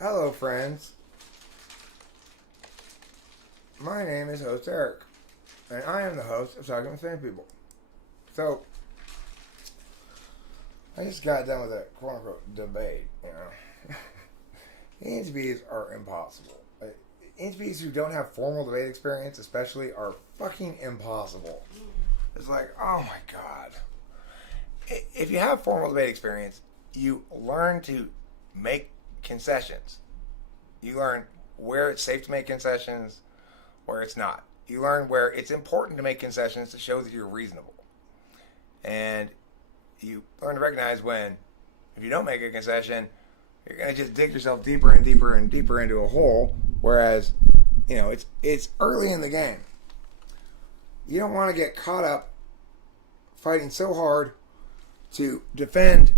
Hello, friends. My name is host Eric, and I am the host of Talking with Sane People. So, I just got done with a quote-unquote debate, ENTPs are impossible. ENTPs who don't have formal debate experience, especially, are fucking impossible. It's like, oh my god. If you have formal debate experience, you learn to make concessions. You learn where it's safe to make concessions, where it's not. You learn where it's important to make concessions to show that you're reasonable. And you learn to recognize when, if you don't make a concession, you're going to just dig yourself deeper and deeper and deeper into a hole, whereas, it's early in the game. You don't want to get caught up fighting so hard to defend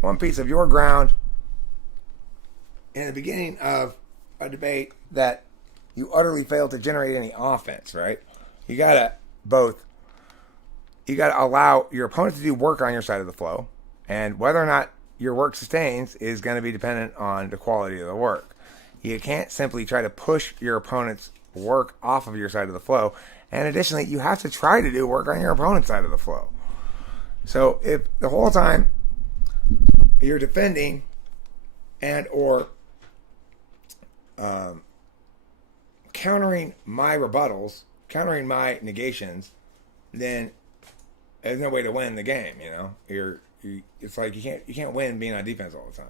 one piece of your ground in the beginning of a debate that you utterly fail to generate any offense, right? You gotta allow your opponent to do work on your side of the flow, and whether or not your work sustains is going to be dependent on the quality of the work. You can't simply try to push your opponent's work off of your side of the flow, and additionally, you have to try to do work on your opponent's side of the flow. So if the whole time you're defending and or countering my rebuttals, countering my negations, then there's no way to win the game. It's like you can't win being on defense all the time.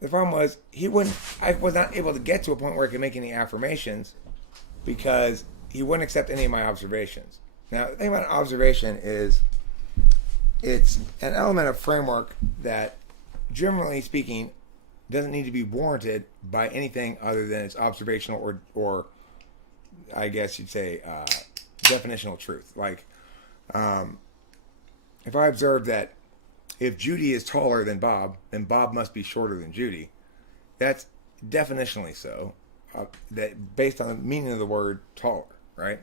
The problem was I was not able to get to a point where I could make any affirmations because he wouldn't accept any of my observations. Now, the thing about an observation is it's an element of framework that, generally speaking, doesn't need to be warranted by anything other than its observational or I guess you'd say, definitional truth. Like, if I observe that if Judy is taller than Bob, then Bob must be shorter than Judy, that's definitionally so, that based on the meaning of the word taller, right?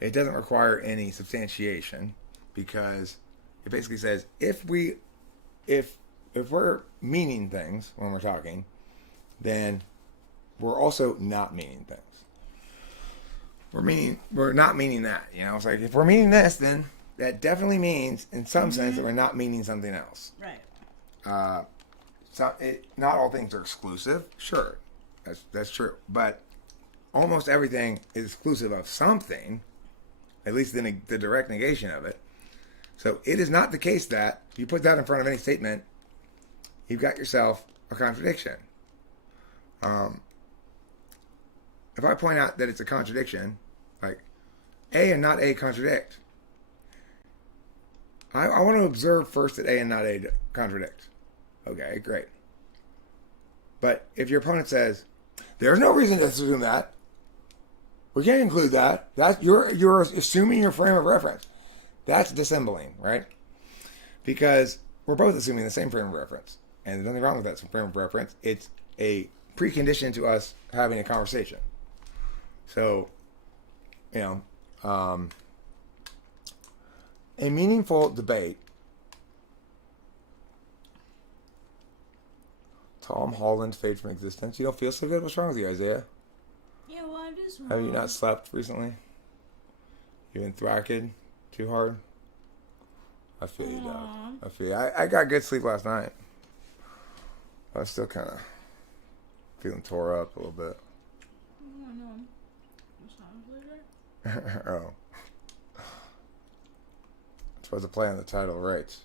It doesn't require any substantiation because it basically says if we're meaning things when we're talking, then we're also not meaning things. We're not meaning that. It's like if we're meaning this, then that definitely means, in some sense, that we're not meaning something else. Right. Not all things are exclusive. Sure, that's true. But almost everything is exclusive of something, at least the direct negation of it. So it is not the case that if you put that in front of any statement, you've got yourself a contradiction. If I point out that it's a contradiction, like A and not A contradict, I want to observe first that A and not A contradict. Okay, great. But if your opponent says, there's no reason to assume that, we can't include that, you're assuming your frame of reference. That's dissembling, right? Because we're both assuming the same frame of reference. And there's nothing wrong with that frame of reference. It's a precondition to us having a conversation. So, a meaningful debate. Tom Holland fade from existence. You don't feel so good? What's wrong with you, Isaiah? Yeah, well, I'm just wrong. Have you not slept recently? You've been thwacking too hard? I feel you, dog. I feel you. I got good sleep last night. I was still kind of feeling tore up a little bit. Oh, no. It's not later? Oh. Supposed to play on the title, right?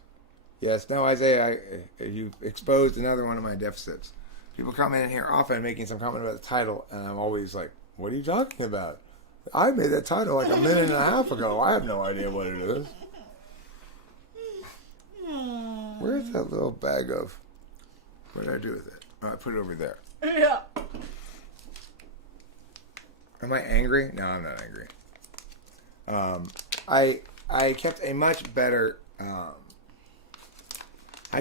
Yes, no, Isaiah, you exposed another one of my deficits. People come in here often making some comment about the title, and I'm always like, what are you talking about? I made that title like a minute and a half ago. I have no idea what it is. Where's that little bag of... What did I do with it? Oh, I put it over there. Yeah. Am I angry? No, I'm not angry. I kept a much better... I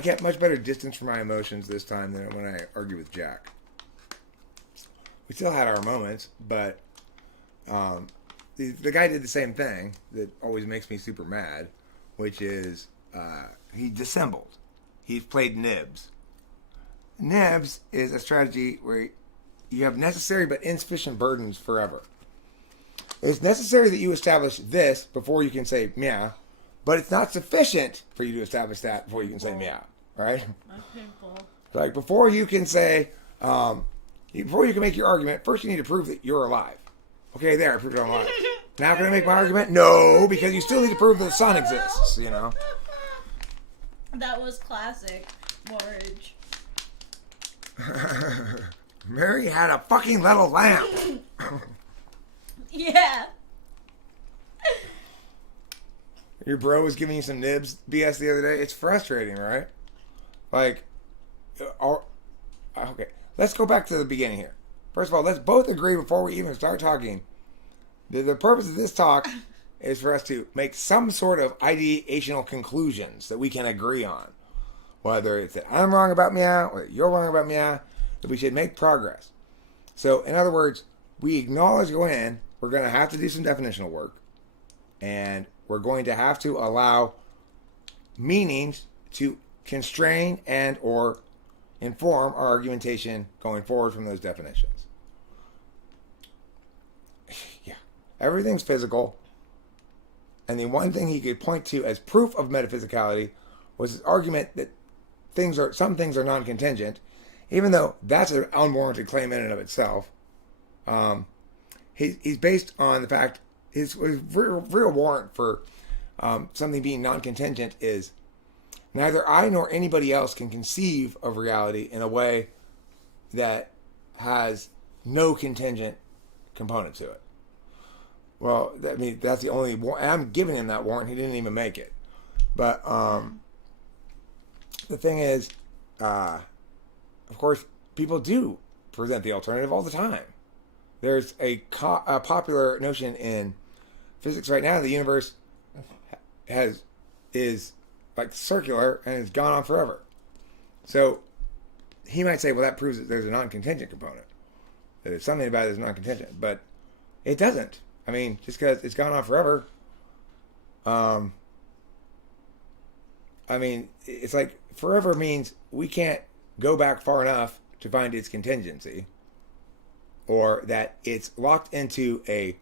kept much better distance from my emotions this time than when I argued with Jack. We still had our moments, but the guy did the same thing that always makes me super mad, which is he dissembled. He played nibs. NEBS is a strategy where you have necessary but insufficient burdens forever. It's necessary that you establish this before you can say meow, but it's not sufficient for you to establish that before you can say meow, right? Like before you can say, before you can make your argument, first you need to prove that you're alive. Okay, there, I proved I'm alive. Now can I make my argument? No, because you still need to prove that the sun exists, you know? That was classic Marge. Mary had a fucking little lamp. Yeah. Your bro was giving you some nibs BS the other day. It's frustrating, right? Like, okay, let's go back to the beginning here. First of all, let's both agree before we even start talking. The purpose of this talk is for us to make some sort of ideational conclusions that we can agree on. Whether it's that I'm wrong about meow or that you're wrong about meow, that we should make progress. So, in other words, we acknowledge going in, we're going to have to do some definitional work. And we're going to have to allow meanings to constrain and or inform our argumentation going forward from those definitions. Yeah. Everything's physical. And the one thing he could point to as proof of metaphysicality was his argument that some things are non-contingent, even though that's an unwarranted claim in and of itself. He's based on the fact his real warrant for something being non-contingent is neither I nor anybody else can conceive of reality in a way that has no contingent component to it. Well, I mean, that's the only warrant. I'm giving him that warrant. He didn't even make it. But the thing is, of course, people do present the alternative all the time. There's a popular notion in physics right now. The universe is like circular and has gone on forever. So he might say, well, that proves that there's a non-contingent component. That there's something about it that's non-contingent. But it doesn't. I mean, just because it's gone on forever, I mean, it's like forever means we can't go back far enough to find its contingency, or that it's locked into a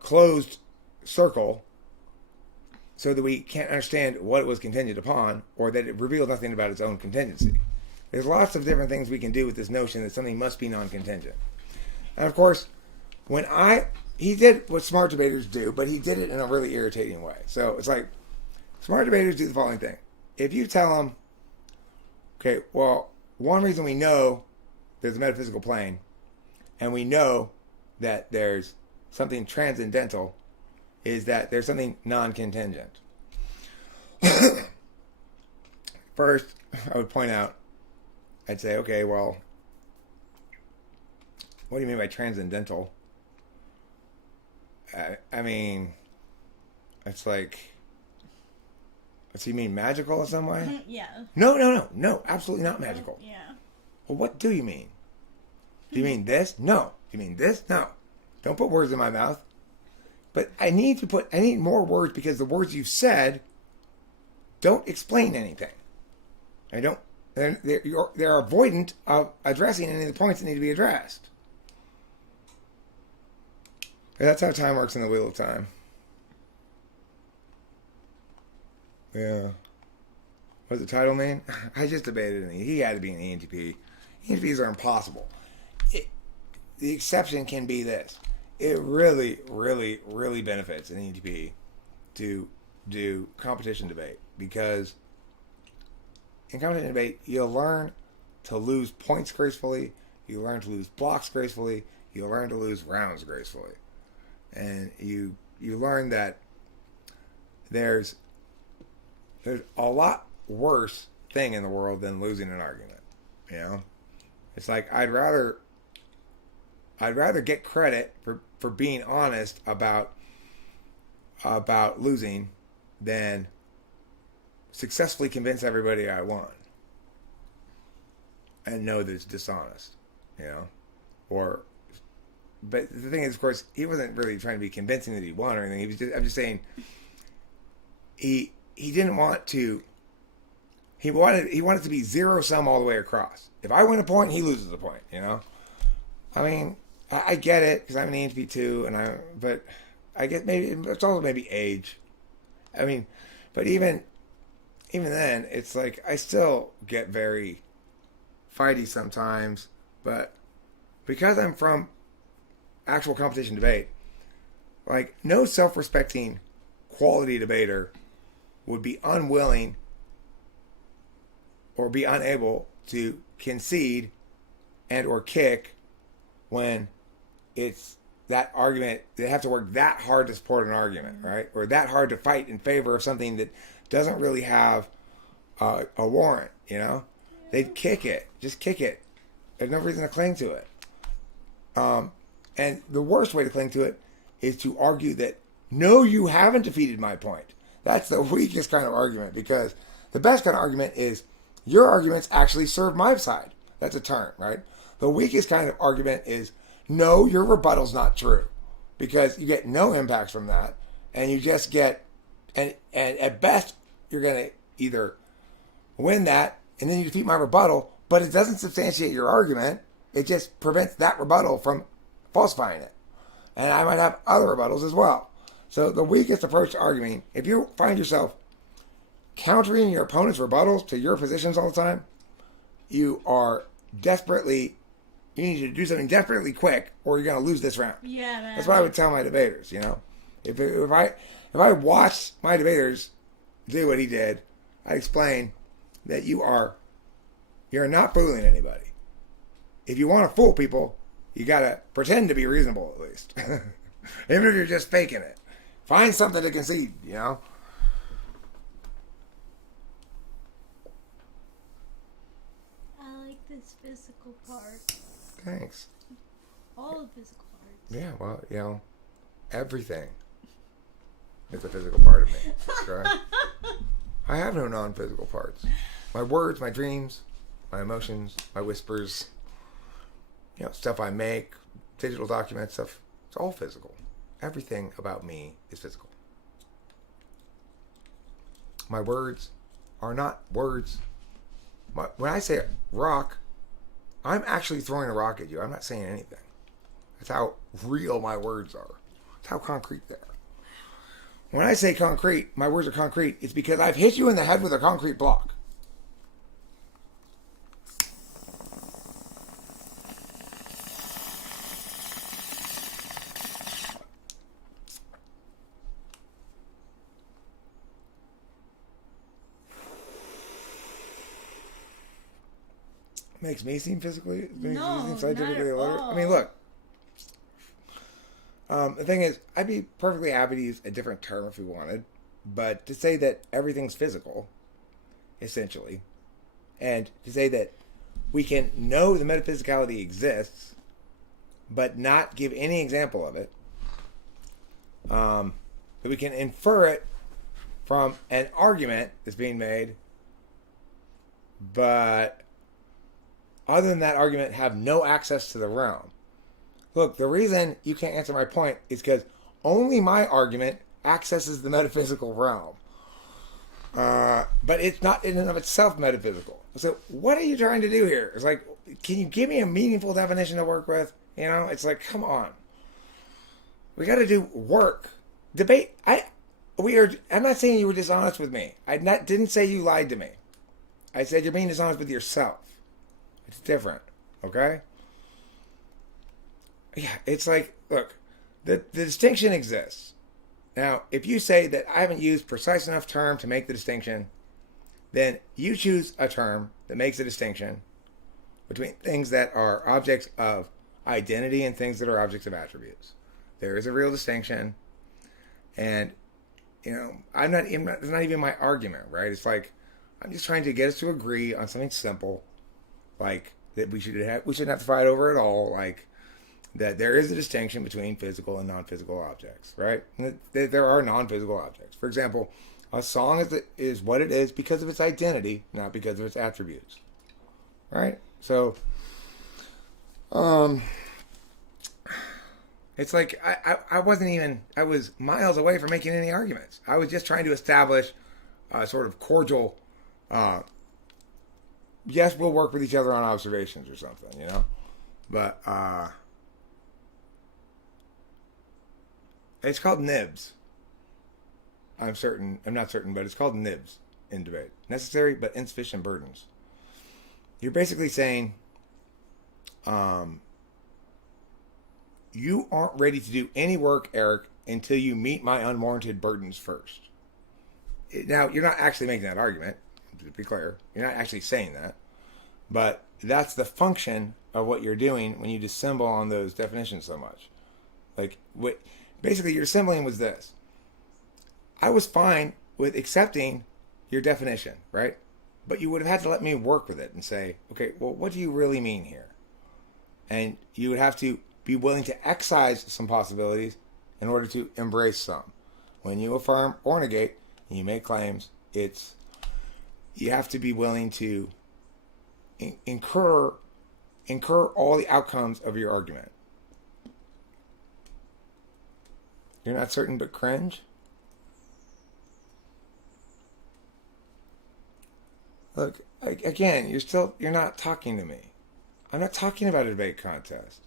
closed circle so that we can't understand what it was contingent upon, or that it revealed nothing about its own contingency. There's lots of different things we can do with this notion that something must be non-contingent. And of course, he did what smart debaters do, but he did it in a really irritating way. So it's like, smart debaters do the following thing. If you tell them, okay, well, one reason we know there's a metaphysical plane, and we know that there's something transcendental, is that there's something non-contingent. First, I would point out, I'd say, okay, well, what do you mean by transcendental? I mean, it's like, does he mean magical in some way? Yeah. No, absolutely not magical. Yeah. Well, what do you mean? Do you mean this? No. Do you mean this? No. Don't put words in my mouth. But I need more words, because the words you've said don't explain anything. They're avoidant of addressing any of the points that need to be addressed. And that's how time works in the Wheel of Time. Yeah. What does the title mean? I just debated it. He had to be an ENTP. ENTPs are impossible. The exception can be this. It really, really, really benefits an ENTP to do competition debate, because in competition debate, you'll learn to lose points gracefully, you learn to lose blocks gracefully, you'll learn to lose rounds gracefully. And you learn that there's a lot worse thing in the world than losing an argument. You know? It's like I'd rather get credit for being honest about losing than successfully convince everybody I won and know that it's dishonest, you know? But the thing is, of course, he wasn't really trying to be convincing that he won or anything. I'm just saying he didn't want to he wanted to be zero sum all the way across. If I win a point, he loses a point. You know, I mean, I get it because I'm an ENTP too, but I get maybe it's also maybe age. I mean, but even then, it's like I still get very fighty sometimes. But because I'm from actual competition debate, like no self-respecting quality debater would be unwilling or be unable to concede and or kick when it's that argument. They have to work that hard to support an argument, right? Or that hard to fight in favor of something that doesn't really have a warrant, you know? They'd kick it. Just kick it. There's no reason to cling to it. And the worst way to cling to it is to argue that, no, you haven't defeated my point. That's the weakest kind of argument, because the best kind of argument is your arguments actually serve my side. That's a term, right? The weakest kind of argument is, no, your rebuttal's not true, because you get no impacts from that, and you just get, and at best, you're going to either win that, and then you defeat my rebuttal, but it doesn't substantiate your argument. It just prevents that rebuttal from falsifying it. And I might have other rebuttals as well. So the weakest approach to arguing, if you find yourself countering your opponent's rebuttals to your positions all the time, you need to do something desperately quick, or you're going to lose this round. Yeah, man. That's what I would tell my debaters, you know. If I watched my debaters do what he did, I'd explain that you're not fooling anybody. If you want to fool people, you got to pretend to be reasonable at least. Even if you're just faking it. Find something to concede, you know. I like this physical part. Thanks. All the physical parts. Yeah, well, you know, everything is a physical part of me. Okay? I have no non-physical parts. My words, my dreams, my emotions, my whispers, you know, stuff I make, digital documents, stuff, it's all physical. Everything about me is physical. My words are not words. When I say rock, I'm actually throwing a rock at you. I'm not saying anything. That's how real my words are. That's how concrete they are. When I say concrete, my words are concrete, it's because I've hit you in the head with a concrete block. Makes me seem physically, scientifically alert. I mean, look. The thing is, I'd be perfectly happy to use a different term if we wanted, but to say that everything's physical, essentially, and to say that we can know the metaphysicality exists, but not give any example of it, that we can infer it from an argument that's being made, but other than that argument, have no access to the realm. Look, the reason you can't answer my point is because only my argument accesses the metaphysical realm. But it's not in and of itself metaphysical. So what are you trying to do here? It's like, can you give me a meaningful definition to work with? You know, it's like, come on. We got to do work. Debate. I'm not saying you were dishonest with me. Didn't say you lied to me. I said you're being dishonest with yourself. It's different, okay? Yeah, it's like, look, the distinction exists. Now, if you say that I haven't used precise enough term to make the distinction, then you choose a term that makes a distinction between things that are objects of identity and things that are objects of attributes. There is a real distinction, and, you know, it's not even my argument, right? It's like, I'm just trying to get us to agree on something simple, like that we shouldn't have to fight over at all, like that there is a distinction between physical and non-physical objects, right? There are non-physical objects. For example, a song is what it is because of its identity, not because of its attributes, right? So, it's like I was miles away from making any arguments. I was just trying to establish a sort of cordial yes, we'll work with each other on observations or something, you know? But, it's called nibs. I'm not certain, but it's called nibs in debate. Necessary but insufficient burdens. You're basically saying, you aren't ready to do any work, Eric, until you meet my unwarranted burdens first. Now, you're not actually making that argument, to be clear. You're not actually saying that. But that's the function of what you're doing when you dissemble on those definitions so much. Like, basically, your assembling was this. I was fine with accepting your definition, right? But you would have had to let me work with it and say, okay, well, what do you really mean here? And you would have to be willing to excise some possibilities in order to embrace some. When you affirm or negate, and you make claims, you have to be willing to incur all the outcomes of your argument. You're not certain but cringe? Look, again, you're not talking to me. I'm not talking about a debate contest.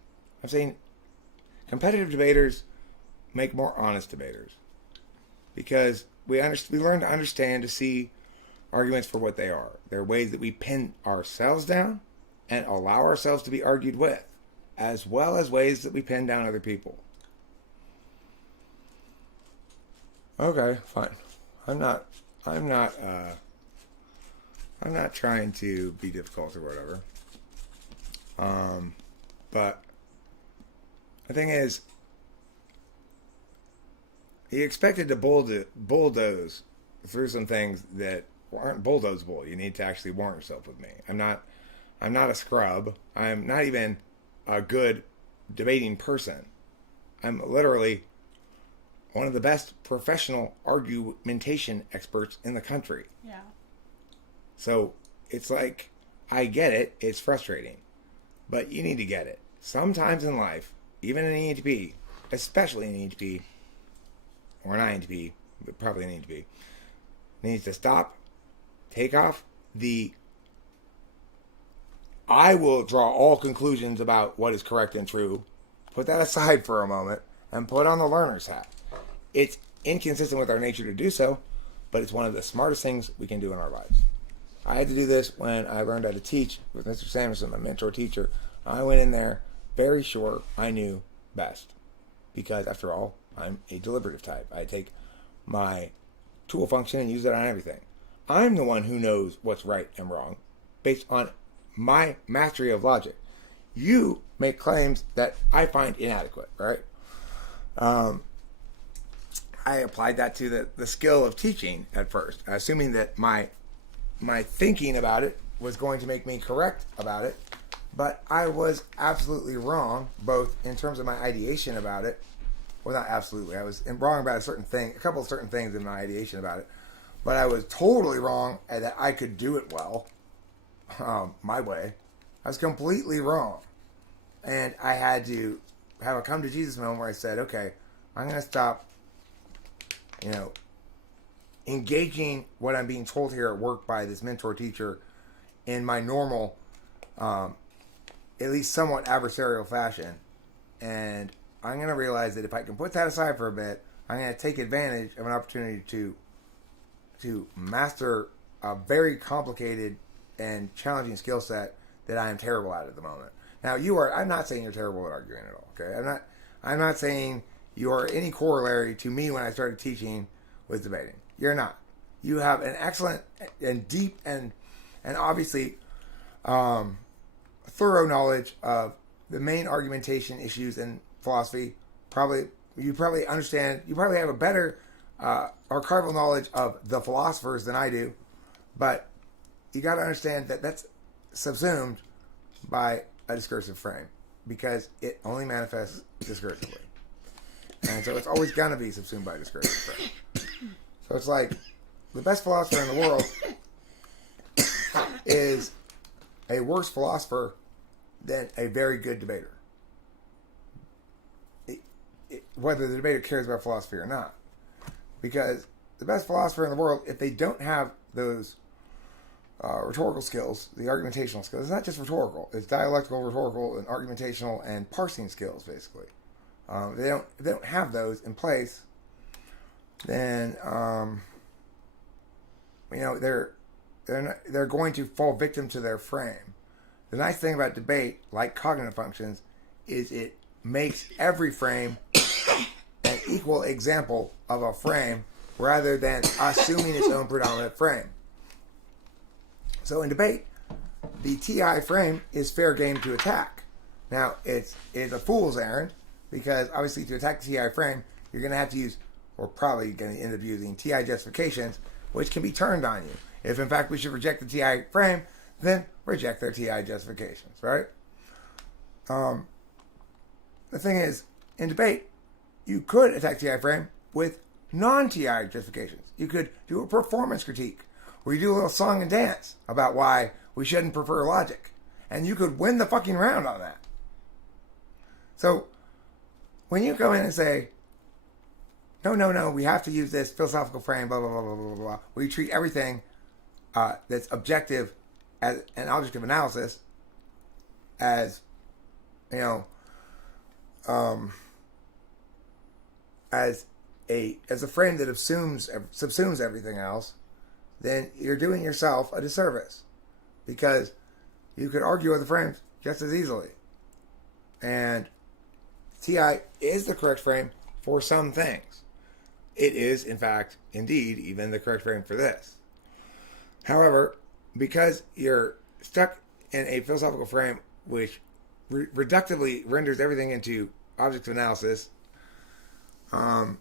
I'm saying competitive debaters make more honest debaters. Because we learn to understand, to see arguments for what they are. They're ways that we pin ourselves down and allow ourselves to be argued with, as well as ways that we pin down other people. Okay, fine. I'm not trying to be difficult or whatever. But the thing is, you expected to bulldoze through some things that aren't bulldozable. You need to actually warrant yourself with me. I'm not a scrub. I'm not even a good debating person. I'm literally one of the best professional argumentation experts in the country. Yeah. So it's like, I get it. It's frustrating. But you need to get it. Sometimes in life, even in an ENTP, especially in an ENTP, or an INTP, but probably an ENTP, needs to stop, take off I will draw all conclusions about what is correct and true, put that aside for a moment, and put on the learner's hat. It's inconsistent with our nature to do so, but it's one of the smartest things we can do in our lives. I had to do this when I learned how to teach with Mr. Sanderson, my mentor teacher. I went in there very sure I knew best. Because, after all, I'm a deliberative type. I take my tool function and use it on everything. I'm the one who knows what's right and wrong based on my mastery of logic. You make claims that I find inadequate, right? I applied that to the skill of teaching at first, assuming that my thinking about it was going to make me correct about it, but I was absolutely wrong, both in terms of my ideation about it. Well, not absolutely. I was wrong about a couple of certain things in my ideation about it, but I was totally wrong that I could do it well, my way. I was completely wrong, and I had to have a come to Jesus moment where I said, okay, I'm going to stop, engaging what I'm being told here at work by this mentor teacher in my normal, at least somewhat adversarial fashion. And I'm going to realize that if I can put that aside for a bit, I'm going to take advantage of an opportunity to master a very complicated and challenging skill set that I am terrible at the moment. Now, I'm not saying you're terrible at arguing at all, okay? I'm not saying you are any corollary to me when I started teaching with debating. You're not. You have an excellent and deep and obviously thorough knowledge of the main argumentation issues in philosophy. You probably have a better archival knowledge of the philosophers than I do, but you got to understand that that's subsumed by a discursive frame because it only manifests discursively. And so it's always going to be subsumed by a discursive frame. So it's like the best philosopher in the world is a worse philosopher than a very good debater. Whether the debater cares about philosophy or not. Because the best philosopher in the world, if they don't have those rhetorical skills, the argumentational skills. It's not just rhetorical; it's dialectical, rhetorical, and argumentational and parsing skills. Basically, if they don't have those in place, then they're going to fall victim to their frame. The nice thing about debate, like cognitive functions, is it makes every frame an equal example of a frame rather than assuming its own predominant frame. So in debate, the TI frame is fair game to attack. Now, it's a fool's errand because obviously to attack the TI frame, you're going to have to use, or probably going to end up using TI justifications, which can be turned on you. If in fact we should reject the TI frame, then reject their TI justifications, right? The thing is, in debate, you could attack TI frame with non-TI justifications. You could do a performance critique where you do a little song and dance about why we shouldn't prefer logic. And you could win the fucking round on that. So, when you go in and say, no, we have to use this philosophical frame, blah, blah, blah, blah, blah, blah, where you treat everything that's objective as an objective analysis as, as a frame that subsumes everything else, then you're doing yourself a disservice because you could argue with the frames just as easily. And TI is the correct frame for some things. It is, in fact, indeed, even the correct frame for this. However, because you're stuck in a philosophical frame which reductively renders everything into objective analysis, are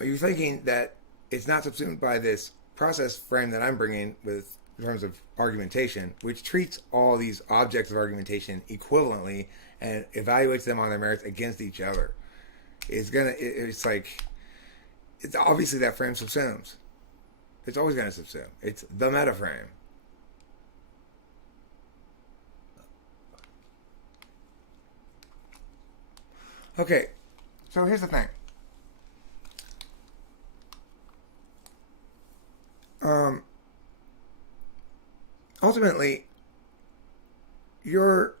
you thinking that it's not subsumed by this process frame that I'm bringing with in terms of argumentation, which treats all these objects of argumentation equivalently and evaluates them on their merits against each other? It's obviously that frame subsumes. It's always going to subsume. It's the meta frame. Okay, so here's the thing. Ultimately, your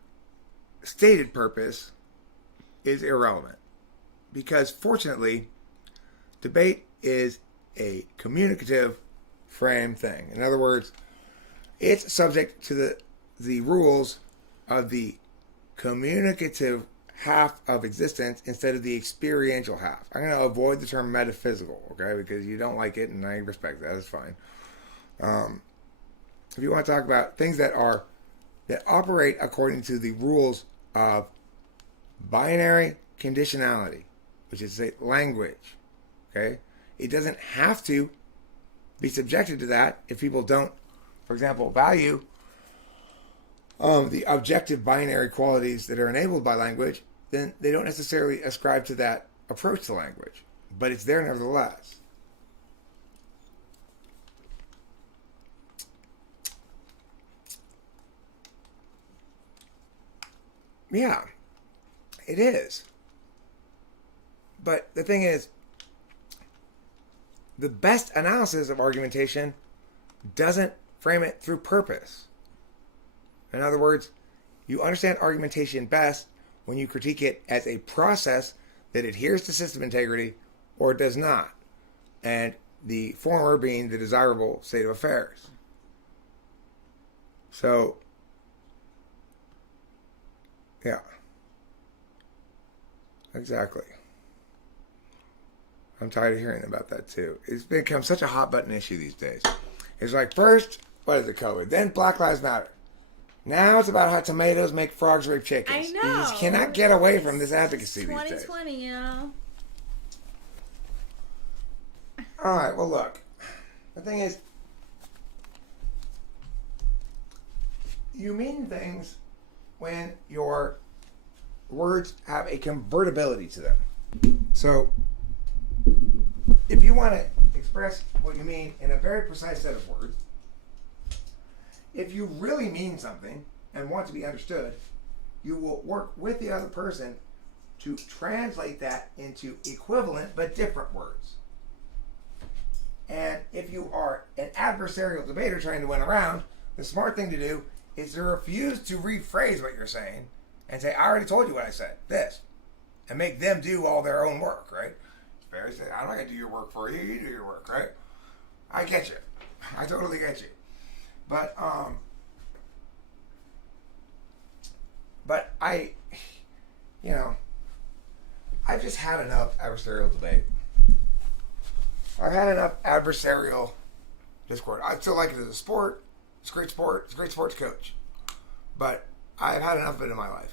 stated purpose is irrelevant because, fortunately, debate is a communicative frame thing. In other words, it's subject to the rules of the communicative half of existence instead of the experiential half. I'm going to avoid the term metaphysical, okay, because you don't like it, and I respect that. It's fine. If you want to talk about things that operate according to the rules of binary conditionality, which is language, okay, it doesn't have to be subjected to that if people don't, for example, value the objective binary qualities that are enabled by language, then they don't necessarily ascribe to that approach to language. But it's there nevertheless. Yeah, it is. But the thing is, the best analysis of argumentation doesn't frame it through purpose. In other words, you understand argumentation best when you critique it as a process that adheres to system integrity or does not, and the former being the desirable state of affairs. So, yeah, exactly. I'm tired of hearing about that too. It's become such a hot button issue these days. It's like, first, what is it, COVID? Then Black Lives Matter. Now it's about how tomatoes make frogs rape chickens. I know. You just cannot get away from this advocacy these days. 2020, you know. All right, well, look. The thing is, you mean things when your words have a convertibility to them. So, if you want to express what you mean in a very precise set of words, if you really mean something and want to be understood, you will work with the other person to translate that into equivalent but different words. And if you are an adversarial debater trying to win around, the smart thing to do is to refuse to rephrase what you're saying and say, I already told you what I said, this. And make them do all their own work, right? Barry said, I'm not going to do your work for you. You do your work, right? I get you. I totally get you. But I, you know, I've just had enough adversarial debate. I've had enough adversarial discord. I still like it as a sport. It's a great sport. It's a great sports coach. But I've had enough of it in my life.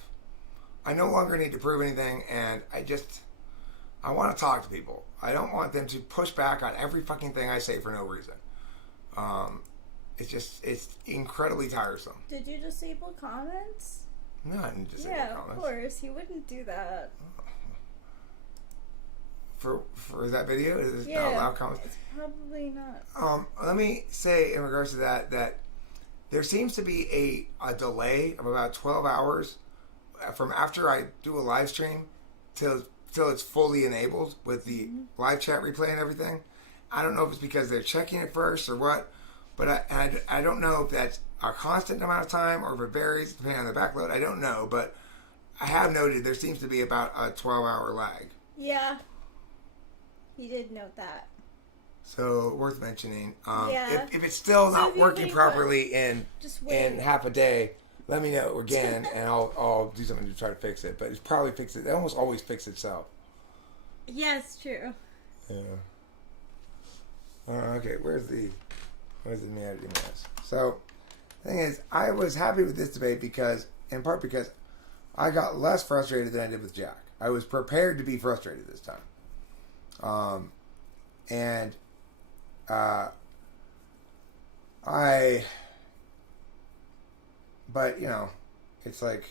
I no longer need to prove anything, and I want to talk to people. I don't want them to push back on every fucking thing I say for no reason. It's incredibly tiresome. Did you disable comments? No, I didn't disable comments. Yeah, of course. You wouldn't do that. For that video? Is it yeah, not allow comments? It's probably not. Let me say in regards to that there seems to be a delay of about 12 hours from after I do a live stream till it's fully enabled with the live chat replay and everything. I don't know if it's because they're checking it first or what, but I don't know if that's a constant amount of time or if it varies depending on the backload. I don't know, but I have noted there seems to be about a 12-hour lag. Yeah. He did note that. So, worth mentioning. Yeah. If it's still So not working properly in wait. half a day, let me know again, and I'll do something to try to fix it. But it's probably fixed it. It almost always fixes itself. Yes, true. Yeah. Okay, where's the me editing this? So, the thing is, I was happy with this debate in part because I got less frustrated than I did with Jack. I was prepared to be frustrated this time. But, you know, it's like,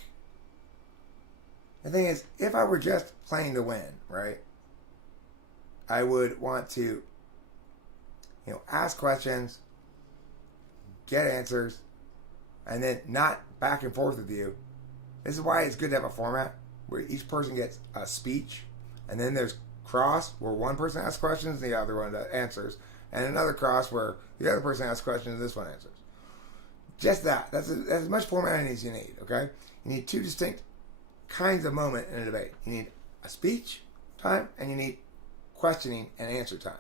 the thing is, if I were just playing to win, right, I would want to, you know, ask questions, get answers, and then not back and forth with you. This is why it's good to have a format where each person gets a speech, and then there's cross where one person asks questions and the other one answers, and another cross where the other person asks questions and this one answers. Just that. That's as much formatting as you need, okay? You need two distinct kinds of moment in a debate. You need a speech time and you need questioning and answer time.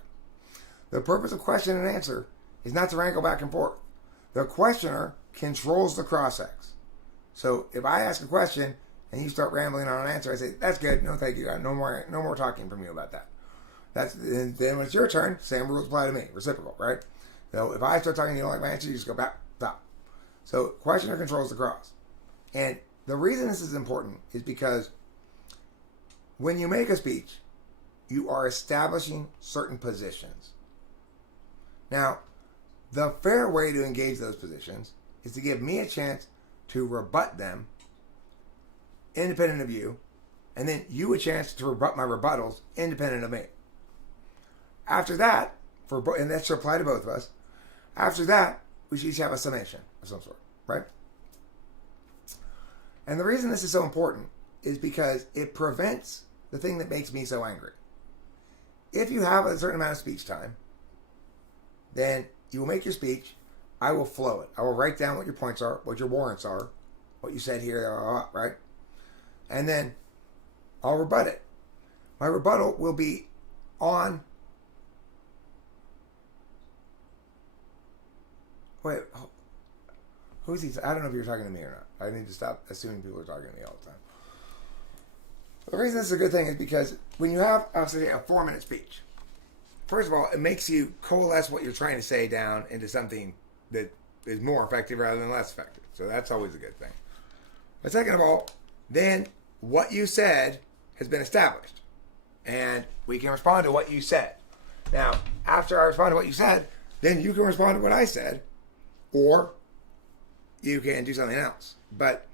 The purpose of question and answer is not to wrangle back and forth. The questioner controls the cross-ex. So if I ask a question and you start rambling on an answer, I say, that's good, no thank you, no more talking from you about that. Then when it's your turn, same rules apply to me, reciprocal, right? So if I start talking and you don't like my answer, you just go back, stop. So questioner controls the cross. And the reason this is important is because when you make a speech, you are establishing certain positions. Now, the fair way to engage those positions is to give me a chance to rebut them independent of you, and then you a chance to rebut my rebuttals independent of me. After that, and that should apply to both of us, after that, we should each have a summation of some sort, right? And the reason this is so important is because it prevents the thing that makes me so angry. If you have a certain amount of speech time, then you will make your speech, I will flow it. I will write down what your points are, what your warrants are, what you said here, right? And then I'll rebut it. My rebuttal will be on... Wait, who's he? I don't know if you're talking to me or not. I need to stop assuming people are talking to me all the time. The reason this is a good thing is because when you have, I'll say, a 4-minute speech, first of all, it makes you coalesce what you're trying to say down into something that is more effective rather than less effective. So that's always a good thing. But second of all, then what you said has been established. And we can respond to what you said. Now, after I respond to what you said, then you can respond to what I said. Or you can do something else. But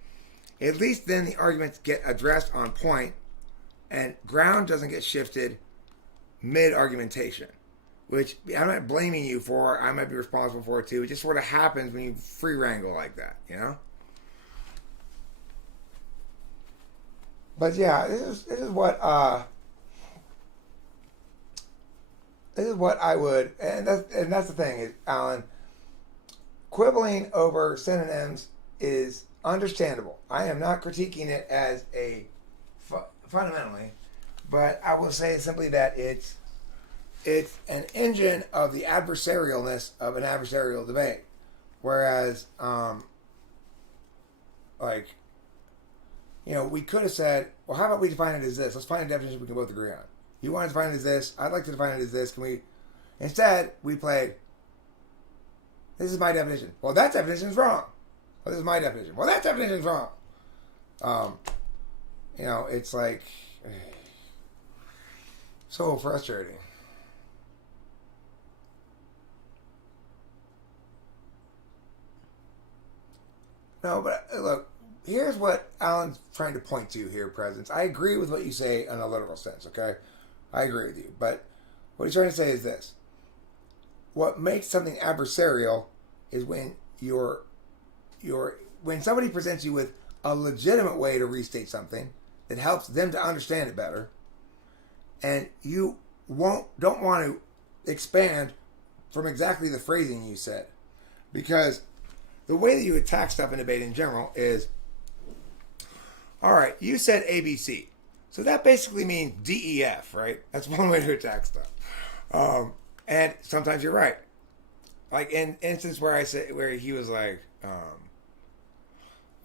at least then the arguments get addressed on point and ground doesn't get shifted mid-argumentation, which I'm not blaming you for. I might be responsible for it too. It just sort of happens when you free wrangle like that, you know? But yeah, this is what this is what I would, and that's the thing, is, Alan, quibbling over synonyms is understandable. I am not critiquing it as a fundamentally, but I will say simply that it's an engine of the adversarialness of an adversarial debate. Whereas, we could have said, well, how about we define it as this? Let's find a definition we can both agree on. You want to define it as this. I'd like to define it as this. Can we? Instead, we played, this is my definition. Well, that definition's wrong. Well, this is my definition. Well, that definition's wrong. It's like, so frustrating. No, but look, here's what Alan's trying to point to here, Presence. I agree with what you say in a literal sense, okay? I agree with you. But what he's trying to say is this. What makes something adversarial is when when somebody presents you with a legitimate way to restate something that helps them to understand it better, and you don't want to expand from exactly the phrasing you said. Because the way that you attack stuff in debate in general is, all right, you said ABC. So that basically means DEF, right? That's one way to attack stuff. And sometimes you're right. Like in instance where he was like,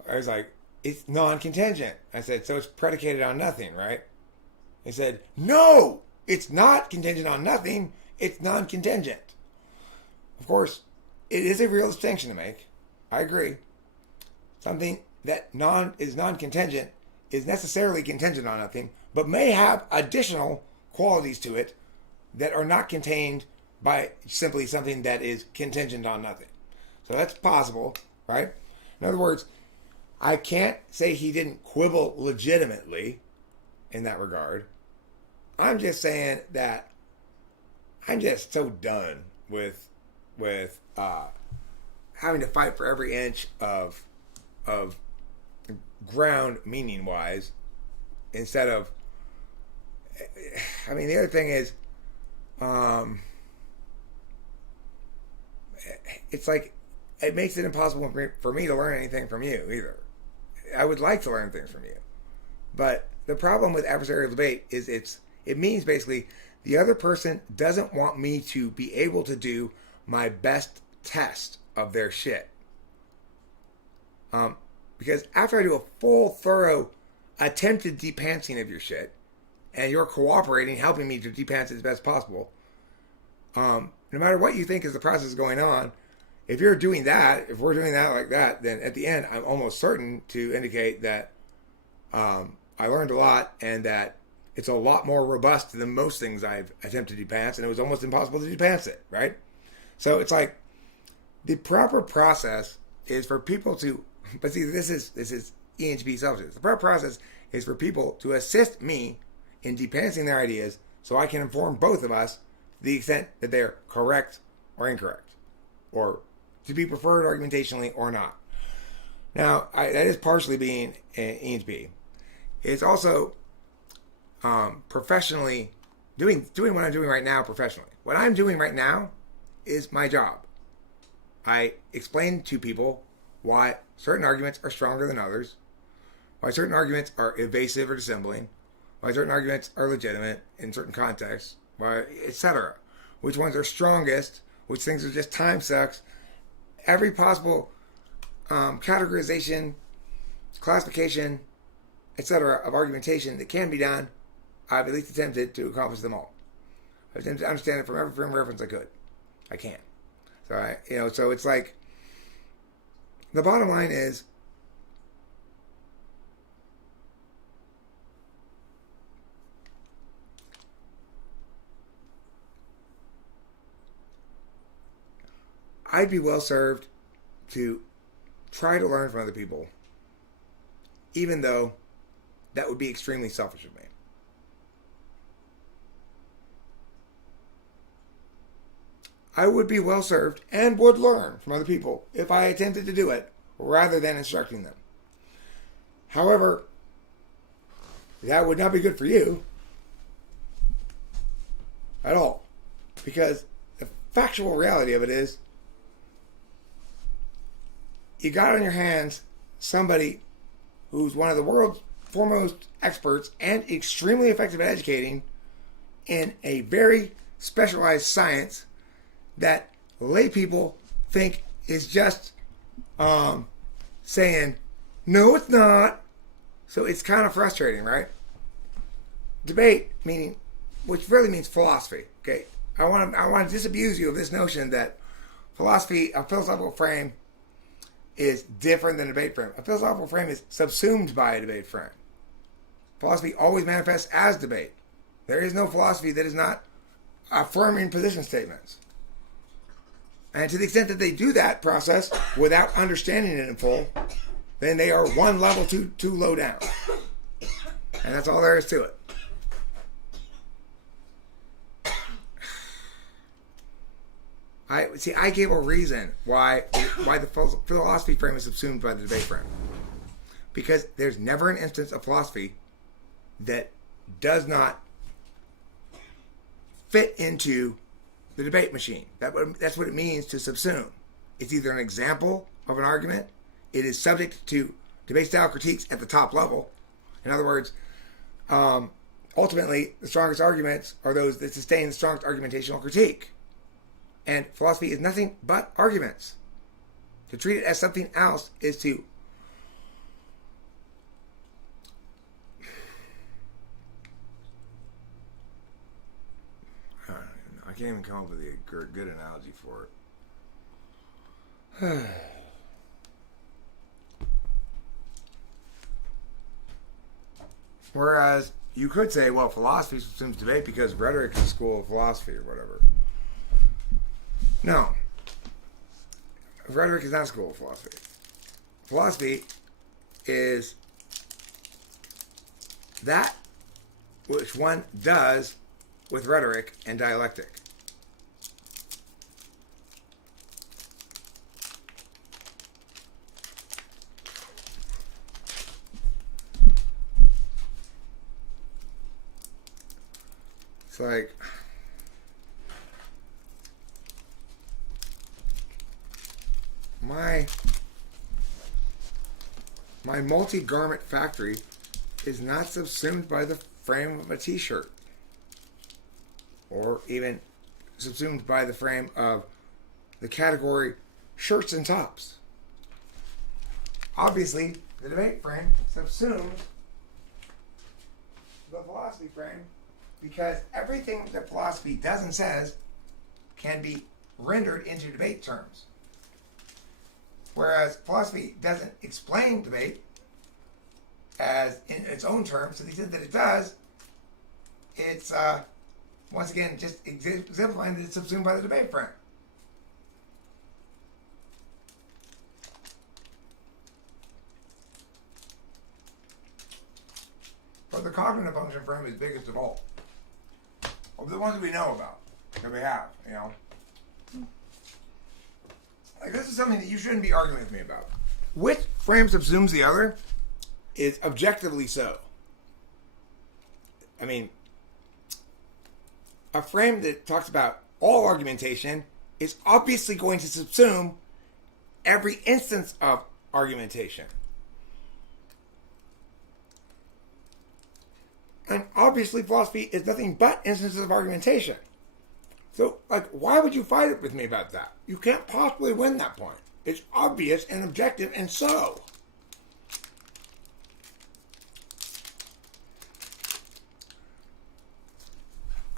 I was like, it's non-contingent. I said, so it's predicated on nothing, right? He said, no, it's not contingent on nothing. It's non-contingent. Of course, it is a real distinction to make. I agree. Something that is non-contingent is necessarily contingent on nothing, but may have additional qualities to it that are not contained by simply something that is contingent on nothing. So that's possible, right? In other words, I can't say he didn't quibble legitimately in that regard. I'm just saying that I'm just so done with having to fight for every inch of ground meaning wise instead of, I mean, the other thing is, it's like it makes it impossible for me to learn anything from you either. I would like to learn things from you, but the problem with adversarial debate is it means basically the other person doesn't want me to be able to do my best test of their shit. Because after I do a full, thorough, attempted depantsing of your shit, and you're cooperating, helping me to depants it as best possible, no matter what you think is the process going on, if we're doing that like that, then at the end, I'm almost certain to indicate that I learned a lot and that it's a lot more robust than most things I've attempted to depants, and it was almost impossible to depants it, right? So it's like the proper process is for people to, but see, this is ENTP selfishness. The proper process is for people to assist me in depantsing their ideas so I can inform both of us to the extent that they're correct or incorrect, or to be preferred argumentationally or not. Now, that is partially being an ENTP. It's also professionally doing what I'm doing right now professionally. What I'm doing right now is my job. I explain to people why certain arguments are stronger than others, why certain arguments are evasive or dissembling, why certain arguments are legitimate in certain contexts, why, etc. Which ones are strongest, which things are just time sucks. Every possible categorization, classification, etc. of argumentation that can be done, I've at least attempted to accomplish them all. I've attempted to understand it from every frame of reference I could. I can't. So so it's like, the bottom line is, I'd be well served to try to learn from other people, even though that would be extremely selfish of me. I would be well served and would learn from other people if I attempted to do it rather than instructing them. However, that would not be good for you at all. Because the factual reality of it is, you got on your hands somebody who's one of the world's foremost experts and extremely effective at educating in a very specialized science that lay people think is just saying, no, it's not. So it's kind of frustrating, right? Debate, meaning, which really means philosophy. Okay, I want to disabuse you of this notion that philosophy, a philosophical frame, is different than a debate frame. A philosophical frame is subsumed by a debate frame. Philosophy always manifests as debate. There is no philosophy that is not affirming position statements. And to the extent that they do that process without understanding it in full, then they are one level too low down. And that's all there is to it. I gave a reason why the philosophy frame is subsumed by the debate frame. Because there's never an instance of philosophy that does not fit into the debate machine. That's what it means to subsume. It's either an example of an argument, it is subject to debate style critiques at the top level. In other words, ultimately, the strongest arguments are those that sustain the strongest argumentational critique. And philosophy is nothing but arguments. To treat it as something else is to I can't even come up with a good analogy for it. Whereas you could say, well, philosophy subsumes debate because rhetoric is a school of philosophy or whatever. No. Rhetoric is not a school of philosophy. Philosophy is that which one does with rhetoric and dialectic. It's like my multi-garment factory is not subsumed by the frame of a t-shirt, or even subsumed by the frame of the category shirts and tops. Obviously, the debate frame subsumes the philosophy frame because everything that philosophy does and says can be rendered into debate terms. Whereas philosophy doesn't explain debate as in its own terms. To the extent that it does, it's once again just exemplifying that it's subsumed by the debate frame. But the cognitive function frame is biggest of all. Of the ones that we know about, that we have, you know. Like, this is something that you shouldn't be arguing with me about. Which frame subsumes the other is objectively so. I mean, a frame that talks about all argumentation is obviously going to subsume every instance of argumentation. And obviously philosophy is nothing but instances of argumentation. So, like, why would you fight it with me about that? You can't possibly win that point. It's obvious and objective and so.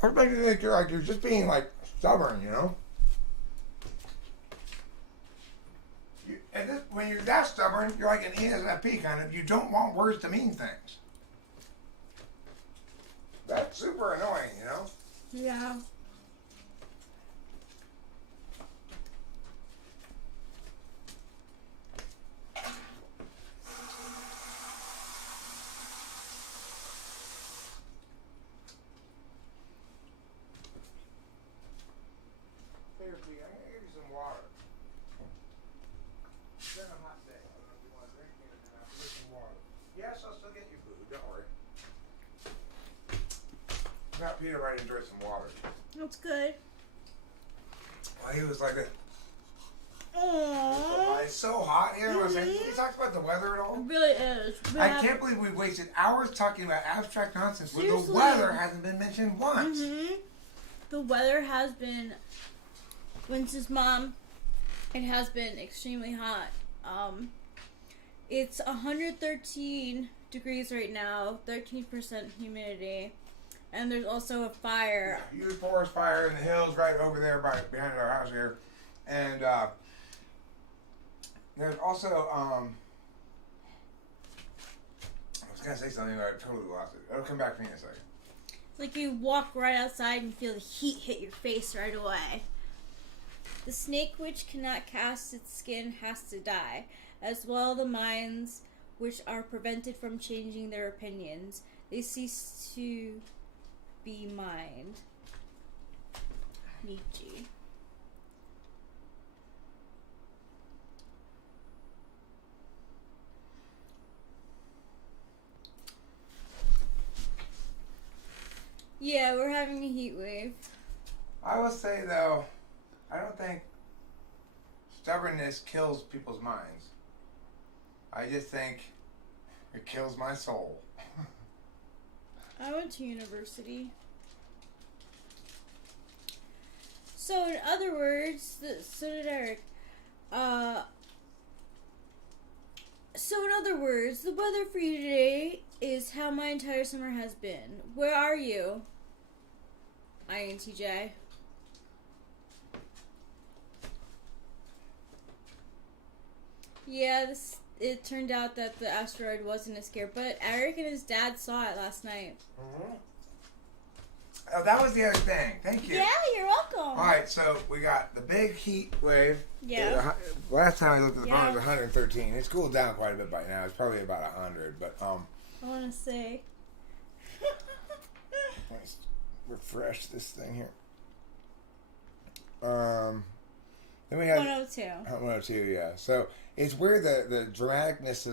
I'd like to think you're just being, like, stubborn, you know? When you're that stubborn, you're like an ENTP kind of. You don't want words to mean things. That's super annoying, you know? Yeah. Seriously, I'm going to give you some water. It's been a hot day. I don't know if you want to drink anything. I'll give you some water. Yes, I'll still get you food. Don't worry. Now, Peter might enjoy some water. That's good. Well, he was like that. Aww. It's so hot here. He talks about the weather at all. It really is. I can't believe we wasted hours talking about abstract nonsense when the Seriously. weather hasn't been mentioned once. The weather has been, Winston's mom, it has been extremely hot. It's 113 degrees right now, 13% humidity, and there's also a fire. Huge forest fire in the hills right over there behind our house here. And there's also, I was going to say something, but I totally lost it. It'll come back to me in a second. It's like you walk right outside and feel the heat hit your face right away. The snake which cannot cast its skin has to die, as well the minds which are prevented from changing their opinions. They cease to be mind. Nietzsche. Yeah, we're having a heat wave. I will say, though, I don't think stubbornness kills people's minds. I just think it kills my soul. I went to university. So, in other words, so did Eric. So, in other words, the weather for you today is how my entire summer has been. Where are you? INTJ. Yeah, it turned out that the asteroid wasn't a scare, but Eric and his dad saw it last night. Mm-hmm. Oh, that was the other thing. Thank you. Yeah, you're welcome. All right, so we got the big heat wave. Yeah. Last time I looked at the phone, it was Yeah. 113. It's cooled down quite a bit by now. It's probably about 100, but I want to say. let's refresh this thing here. Then we had 102. 102, yeah. So it's weird the dramaticness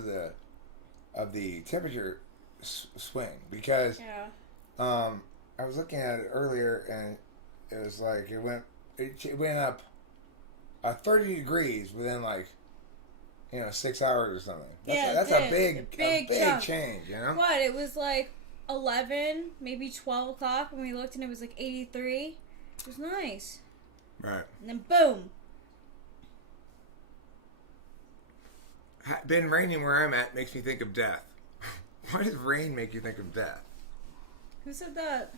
of the temperature swing because Yeah. I was looking at it earlier and it was like it went up 30 degrees within 6 hours or something. That's a big jump. change, you know? What? It was like 11, maybe 12 o'clock when we looked and it was like 83. It was nice. Right. And then boom. Been raining where I'm at makes me think of death. Why does rain make you think of death? Who said that?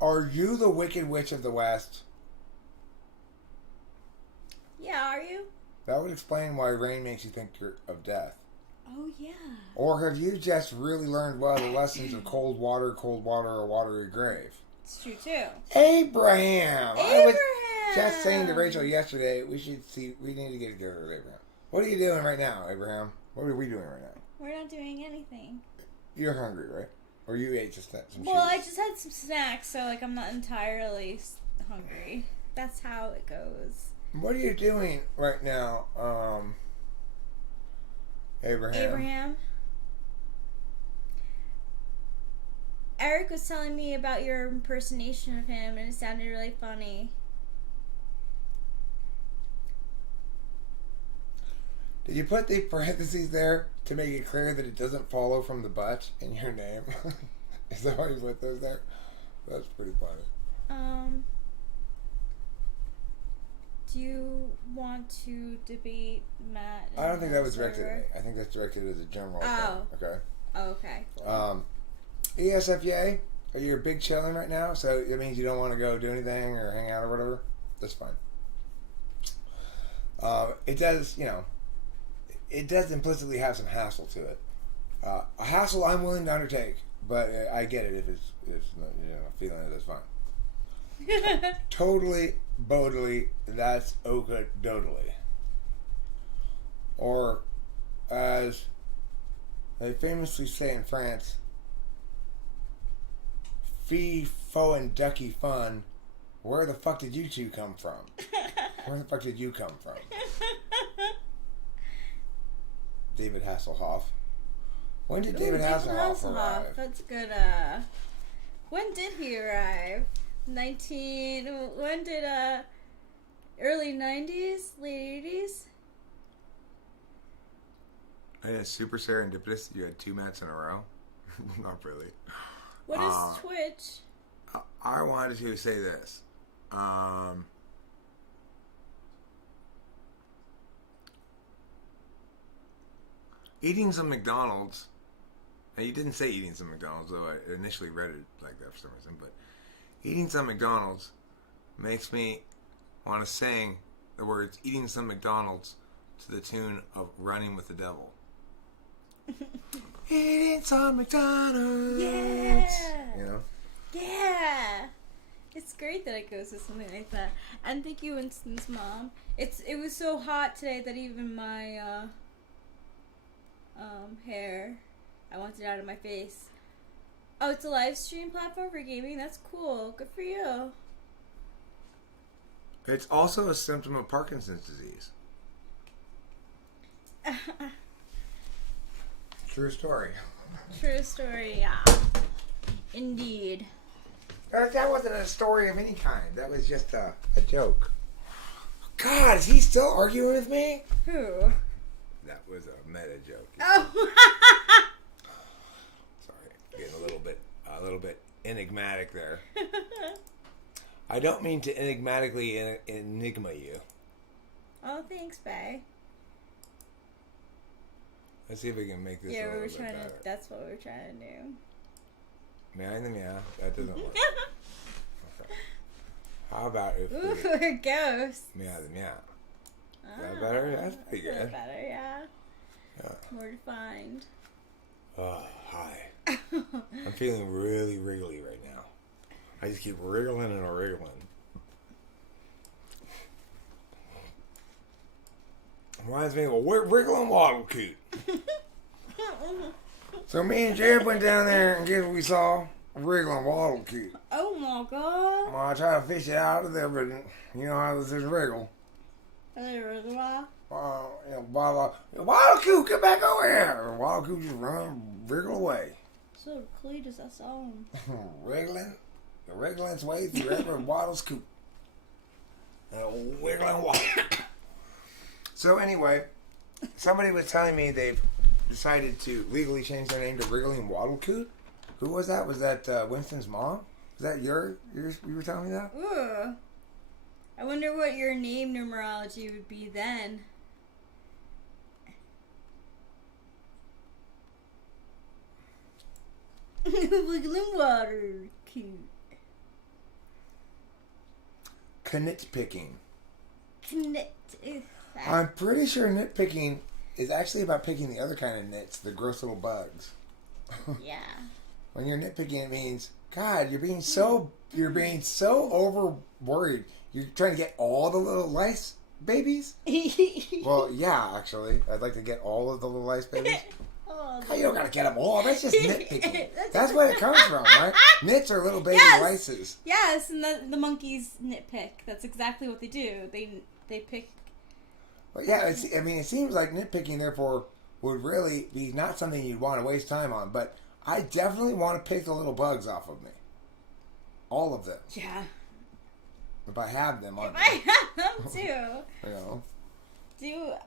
Are you the Wicked Witch of the West? Yeah, are you? That would explain why rain makes you think of death. Oh, yeah. Or have you just really learned well the lessons of cold water, or watery grave? It's true, too. Abraham! I was Abraham! just saying to Rachel yesterday, we need to get together with Abraham. What are you doing right now, Abraham? What are we doing right now? We're not doing anything. You're hungry, right? Or you ate just some Well, I cheese. just had some snacks, so I'm not entirely hungry. That's how it goes. What are you doing right now, Abraham? Eric was telling me about your impersonation of him, and it sounded really funny. Did you put the parentheses there to make it clear that it doesn't follow from the butt in your name? Is that why you put those there? That's pretty funny. Do you want to debate Matt? I don't think that was server? directed at me. I think that's directed as a general Oh. thing. Okay. Oh, okay. ESFJ, are you big chilling right now? So it means you don't want to go do anything or hang out or whatever? That's fine. It does, it does implicitly have some hassle to it. A hassle I'm willing to undertake, but I get it if it's feeling it, that's fine. Totally, bodily, that's oka-dodally. Or, as they famously say in France, fee, fo, and ducky fun, where the fuck did you two come from? Where the fuck did you come from? David Hasselhoff. When did David Hasselhoff arrive? That's good. When did he arrive? When did Early 90s, late 80s. I guess super serendipitous. You had 2 matches in a row. Not really. What is Twitch? I wanted to say this. Eating some McDonald's. Now, you didn't say eating some McDonald's, though I initially read it like that for some reason. But eating some McDonald's makes me want to sing the words "eating some McDonald's" to the tune of "Running with the Devil." Eating some McDonald's. Yeah. You know? Yeah. It's great that it goes to something like that. And thank you, Winston's mom. It was so hot today that even my hair, I want it out of my face. Oh, it's a live stream platform for gaming? That's cool. Good for you. It's also a symptom of Parkinson's disease. True story. True story, yeah. Indeed. That wasn't a story of any kind. That was just a joke. God, is he still arguing with me? Who? That was a meta joke. Oh. Sorry, getting a little bit enigmatic there. I don't mean to enigmatically enigma you. Oh, thanks, Bay. Let's see if we can make this a little bit better. That's what we were trying to do. Meow in the meow. That doesn't work. Okay. How about if we... Ooh, we're ghosts. Meow the meow. Is that better? That's pretty good. Better, yeah. Yeah. More defined. Oh, hi. I'm feeling really wriggly right now. I just keep wriggling and wriggling. Reminds me of a wriggle and waddle coot. So me and Jared went down there and guess what we saw? A wriggle and waddle coot. Oh my god. Well, I tried to fish it out of there, but you know how this is wriggle. Waddle coot, get back over here. Waddle coot just wriggle away. So clean does that sound? Wriggling its way through every waddle's coot. And wiggling waddle. So anyway, somebody was telling me they've decided to legally change their name to Wriggling Waddle Coot. Who was that? Was that Winston's mom? Was that you were telling me that? Ooh. I wonder what your name numerology would be then. Wiggling water cute. Nitpicking. Connect. I'm pretty sure nitpicking is actually about picking the other kind of nits, the gross little bugs. Yeah. When you're nitpicking, it means, God, you're being so over worried. You're trying to get all the little lice babies? Well, yeah, actually. I'd like to get all of the little lice babies. Oh, God, you don't gotta get them all. That's just nitpicking. That's where it comes from, right? Nits are little baby lices. Yes, and the monkeys nitpick. That's exactly what they do. They pick. But yeah, it seems like nitpicking, therefore, would really be not something you'd want to waste time on. But I definitely want to pick the little bugs off of me. All of them. Yeah. If I have them on me. I have them too. You know.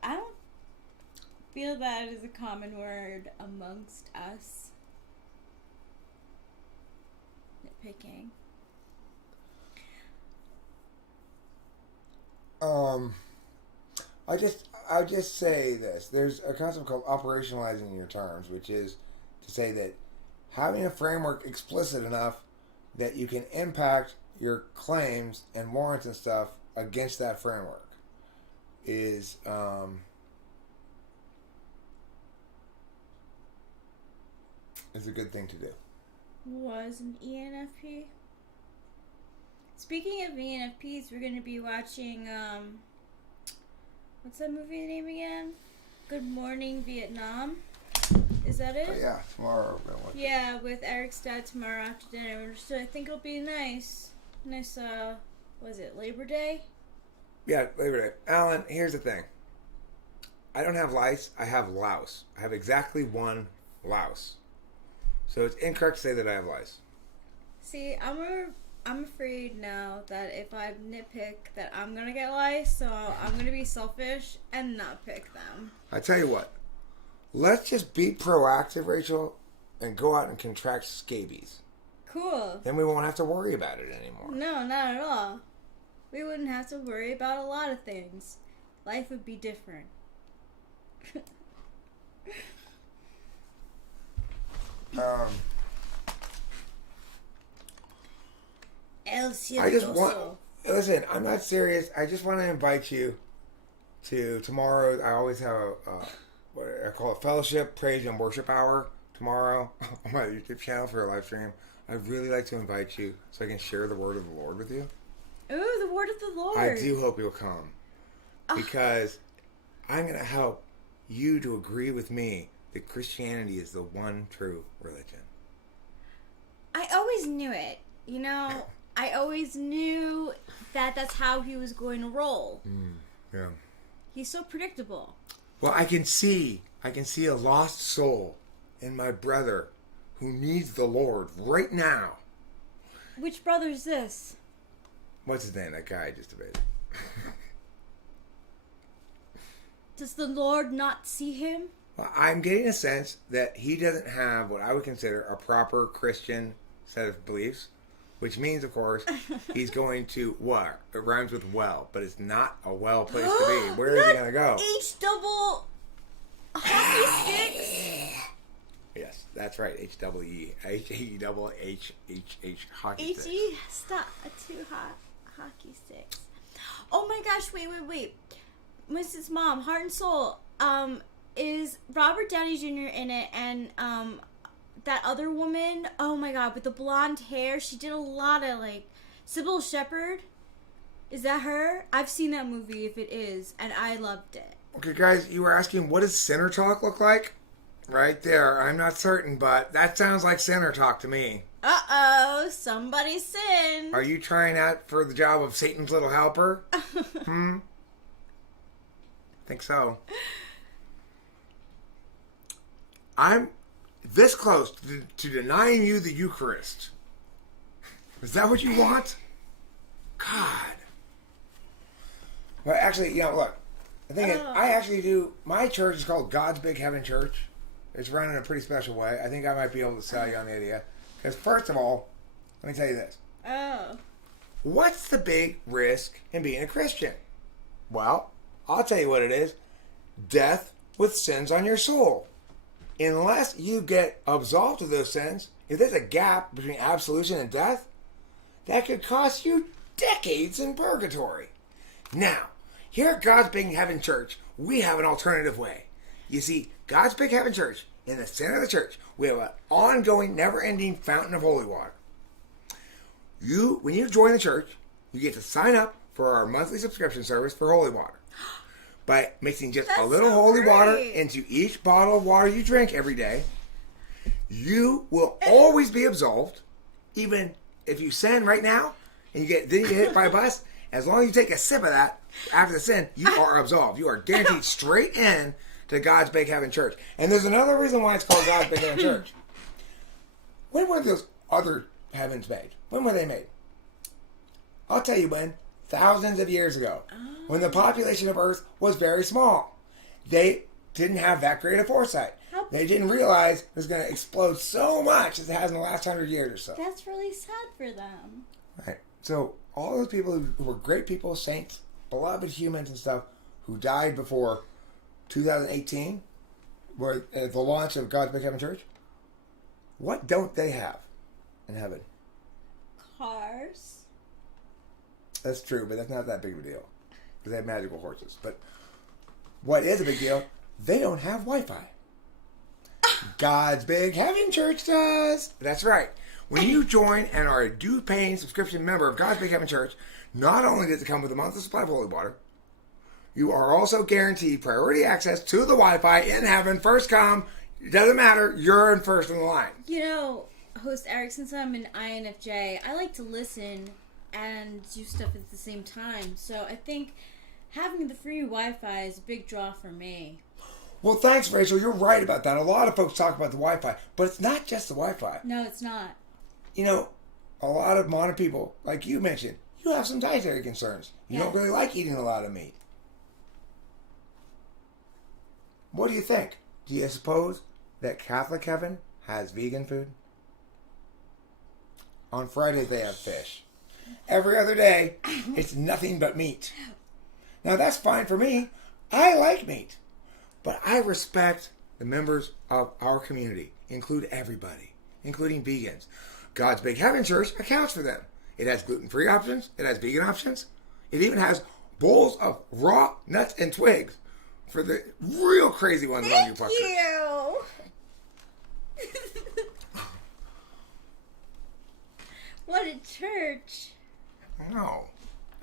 I don't feel that is a common word amongst us. Nitpicking. I just say this. There's a concept called operationalizing your terms, which is to say that having a framework explicit enough that you can impact your claims and warrants and stuff against that framework is a good thing to do. Was an ENFP. Speaking of ENFPs, we're going to be watching what's that movie name again? Good Morning Vietnam. Is that it? Oh, yeah, tomorrow we're gonna watch it. Yeah, with Eric's dad tomorrow after dinner. So I think it'll be nice. Nice, was it Labor Day? Yeah, Labor Day. Alan, here's the thing. I don't have lice, I have louse. I have exactly one louse. So it's incorrect to say that I have lice. See, I'm I'm afraid now that if I nitpick that I'm gonna get lice, so I'm gonna be selfish and not pick them. I tell you what, let's just be proactive, Rachel, and go out and contract scabies. Cool. Then we won't have to worry about it anymore. No, not at all. We wouldn't have to worry about a lot of things. Life would be different. I just want... Listen, I'm not serious. I just want to invite you to tomorrow. I always have what I call a fellowship, praise, and worship hour tomorrow on my YouTube channel for a live stream. I'd really like to invite you so I can share the word of the Lord with you. Ooh, the word of the Lord. I do hope you'll come. Because I'm going to help you to agree with me that Christianity is the one true religion. I always knew it. You know, I always knew that that's how he was going to roll. Yeah. He's so predictable. Well, I can see a lost soul in my brother who needs the Lord right now. Which brother's this? What's his name? That guy I just debated. Does the Lord not see him? Well, I'm getting a sense that he doesn't have what I would consider a proper Christian set of beliefs, which means, of course, he's going to what? It rhymes with well, but it's not a well place to be. Where is he going to go? H-double hockey sticks? Yes, that's right. H-double-E. H-E-double-H-H-H hockey sticks. H-E, stop. Two hockey sticks. Oh my gosh, wait. Mrs. Mom, Heart and Soul, is Robert Downey Jr. in it, and that other woman, oh my god, with the blonde hair, she did a lot of, Sybil Shepherd. Is that her? I've seen that movie, if it is, and I loved it. Okay, guys, you were asking, what does sinner talk look like? Right there. I'm not certain, but that sounds like sinner talk to me. Uh-oh, somebody sinned. Are you trying out for the job of Satan's little helper? Think so. I'm this close to denying you the Eucharist. Is that what you want? God. Well, actually, look. The thing is, I actually do... My church is called God's Big Heaven Church. It's run in a pretty special way. I think I might be able to sell you on the idea. Because first of all, let me tell you this. Oh. What's the big risk in being a Christian? Well, I'll tell you what it is. Death with sins on your soul. Unless you get absolved of those sins, if there's a gap between absolution and death, that could cost you decades in purgatory. Now, here at God's Big Heaven Church, we have an alternative way. You see, God's Big Heaven Church, in the center of the church, we have an ongoing, never-ending fountain of holy water. When you join the church, you get to sign up for our monthly subscription service for holy water. By mixing just a little holy water into each bottle of water you drink every day, you will always be absolved, even if you sin right now, and then you get hit by a bus. As long as you take a sip of that after the sin, you are absolved. You are guaranteed straight in to God's Big Heaven Church. And there's another reason why it's called God's Big Heaven Church. When were those other heavens made? When were they made? I'll tell you when. Thousands of years ago. When the population of Earth was very small. They didn't have that great a foresight. They didn't realize it was going to explode so much as it has in the last 100 years or so. That's really sad for them. Right. So all those people who were great people, saints, beloved humans and stuff, who died before 2018, were at the launch of God's Big Heaven Church, what don't they have in heaven? Cars. That's true, but that's not that big of a deal. Because they have magical horses. But what is a big deal, they don't have Wi-Fi. God's Big Heaven Church does. That's right. When you join and are a due-paying subscription member of God's Big Heaven Church, not only does it come with a monthly supply of holy water, you are also guaranteed priority access to the Wi-Fi in heaven. First come. It doesn't matter. You're in first in the line. You know, host Eric, since I'm an INFJ, I like to listen and do stuff at the same time. So I think having the free Wi-Fi is a big draw for me. Well, thanks, Rachel. You're right about that. A lot of folks talk about the Wi-Fi, but it's not just the Wi-Fi. No, it's not. a lot of modern people, like you mentioned, you have some dietary concerns. You don't really like eating a lot of meat. What do you think? Do you suppose that Catholic heaven has vegan food? On Friday they have fish. Every other day, it's nothing but meat. Now that's fine for me. I like meat. But I respect the members of our community. Include everybody, including vegans. God's Big Heaven Church accounts for them. It has gluten-free options. It has vegan options. It even has bowls of raw nuts and twigs for the real crazy ones among you fuckers. Thank you. What a church. No.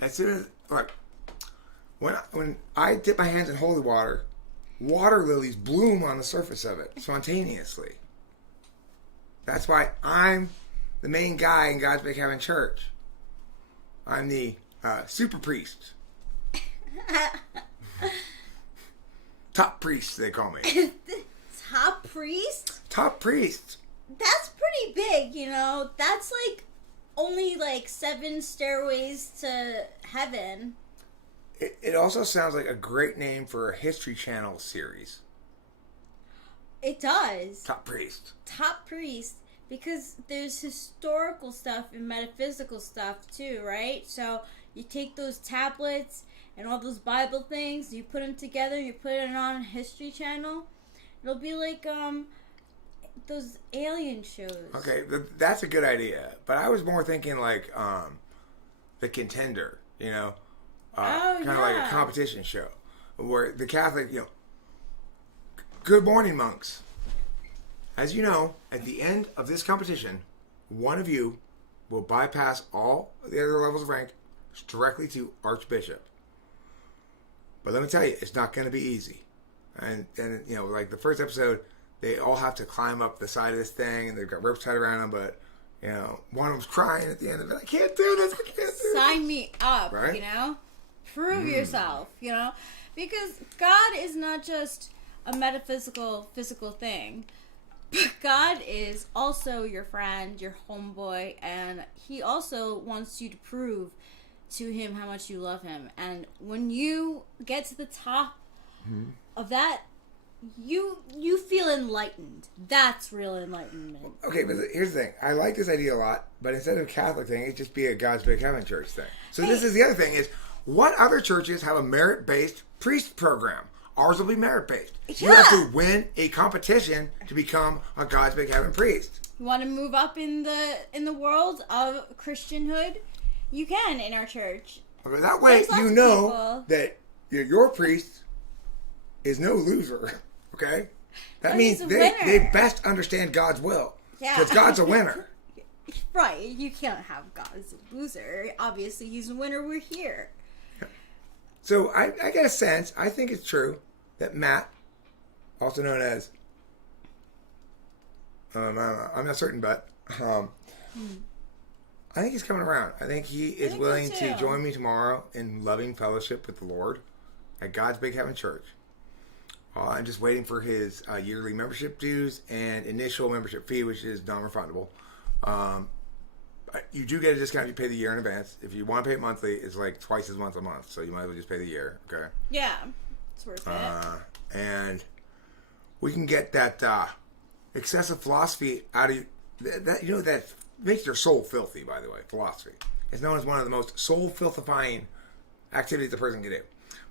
As soon as, look, when I dip my hands in holy water, water lilies bloom on the surface of it spontaneously. That's why I'm the main guy in God's Big Heaven Church. I'm the super priest. Top priest, they call me. Top priest? Top priest. That's pretty big, you know. That's like only like 7 stairways to heaven. It also sounds like a great name for a History Channel series. It does. Top priest. Top priest. Because there's historical stuff and metaphysical stuff too, right? So you take those tablets and all those Bible things, you put them together, you put it on History Channel. It'll be like those alien shows. Okay, that's a good idea. But I was more thinking like The Contender, you know? Kind of like a competition show. Where the Catholic, you know, good morning, monks. As you know, at the end of this competition, one of you will bypass all the other levels of rank directly to Archbishop. But let me tell you, it's not going to be easy. And you know, like the first episode, they all have to climb up the side of this thing, and they've got ropes tied around them, but, you know, one of them's crying at the end of it. I can't do this, I can't do this. Sign me up, right? You know? Prove yourself, you know? Because God is not just a metaphysical, physical thing. God is also your friend, your homeboy, and he also wants you to prove to him how much you love him. And when you get to the top of that, you feel enlightened. That's real enlightenment. Okay, but here's the thing. I like this idea a lot, but instead of a Catholic thing, it'd just be a God's Big Heaven Church thing. So this is the other thing is, what other churches have a merit-based priest program? Ours will be merit-based. Yeah. You have to win a competition to become a God's Big Heaven priest. You want to move up in the world of Christianhood? You can in our church. Okay, that way you know that your priest is no loser. Okay? That means they best understand God's will. Yeah. Because God's a winner. Right. You can't have God as a loser. Obviously, he's a winner. We're here. So I get a sense, I think it's true, that Matt, also known as, I'm not certain, but I think he's coming around. I think he is willing to join me tomorrow in loving fellowship with the Lord at God's Big Heaven Church. I'm just waiting for his yearly membership dues and initial membership fee, which is non-refundable. You do get a discount if you pay the year in advance. If you want to pay it monthly, it's like twice as much a month. So you might as well just pay the year. Okay. Yeah, it's worth it. And we can get that excessive philosophy out of that. You know, that makes your soul filthy. By the way, philosophy. It's known as one of the most soul filthifying activities a person can do.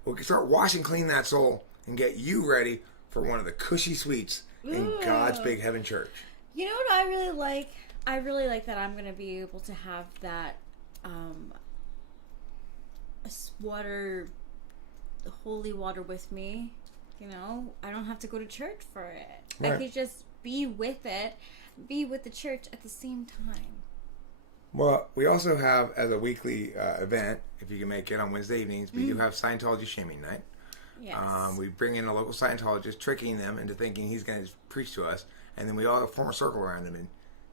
We can start washing clean that soul and get you ready for one of the cushy sweets in God's Big Heaven Church. You know what I really like? I really like that I'm going to be able to have that water, holy water with me. You know, I don't have to go to church for it. Right. I could just be with it, be with the church at the same time. Well, we also have, as a weekly event, if you can make it on Wednesday evenings, we do have Scientology Shaming Night. Yes. We bring in a local Scientologist, tricking them into thinking he's going to preach to us, and then we all form a circle around him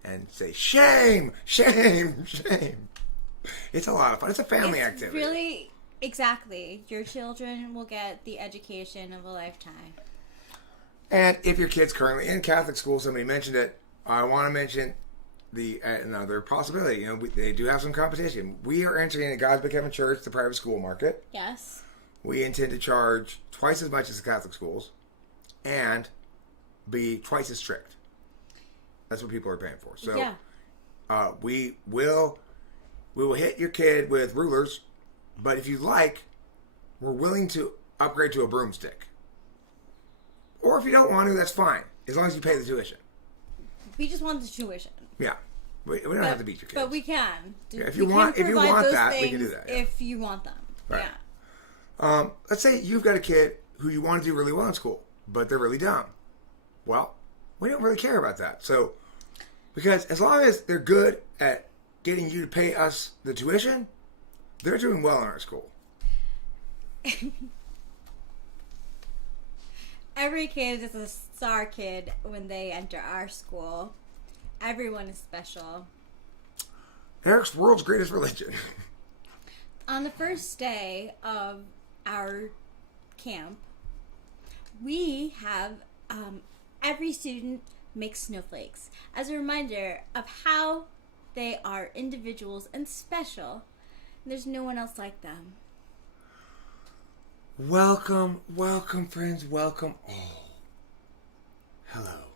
and say, shame, shame, shame. It's a lot of fun. It's a family activity. Really, exactly. Your children will get the education of a lifetime. And if your kid's currently in Catholic school, somebody mentioned it, I want to mention another possibility. They do have some competition. We are entering a God's Big Heaven Church, the private school market. Yes. We intend to charge twice as much as the Catholic schools, and be twice as strict. That's what people are paying for. So, yeah. We will hit your kid with rulers, but if you like, we're willing to upgrade to a broomstick. Or if you don't want to, that's fine, as long as you pay the tuition. We just want the tuition. Yeah. We don't have to beat your kids. But we can. If you want that, we can do that. Yeah. If you want them. Right. Yeah. Let's say you've got a kid who you want to do really well in school, but they're really dumb. Well, we don't really care about that. So, because as long as they're good at getting you to pay us the tuition, they're doing well in our school. Every kid is a star kid when they enter our school. Everyone is special. Eric's world's greatest religion. On the first day of our camp, we have every student make snowflakes as a reminder of how they are individuals and special. There's no one else like them. Welcome, friends, welcome all. Hello.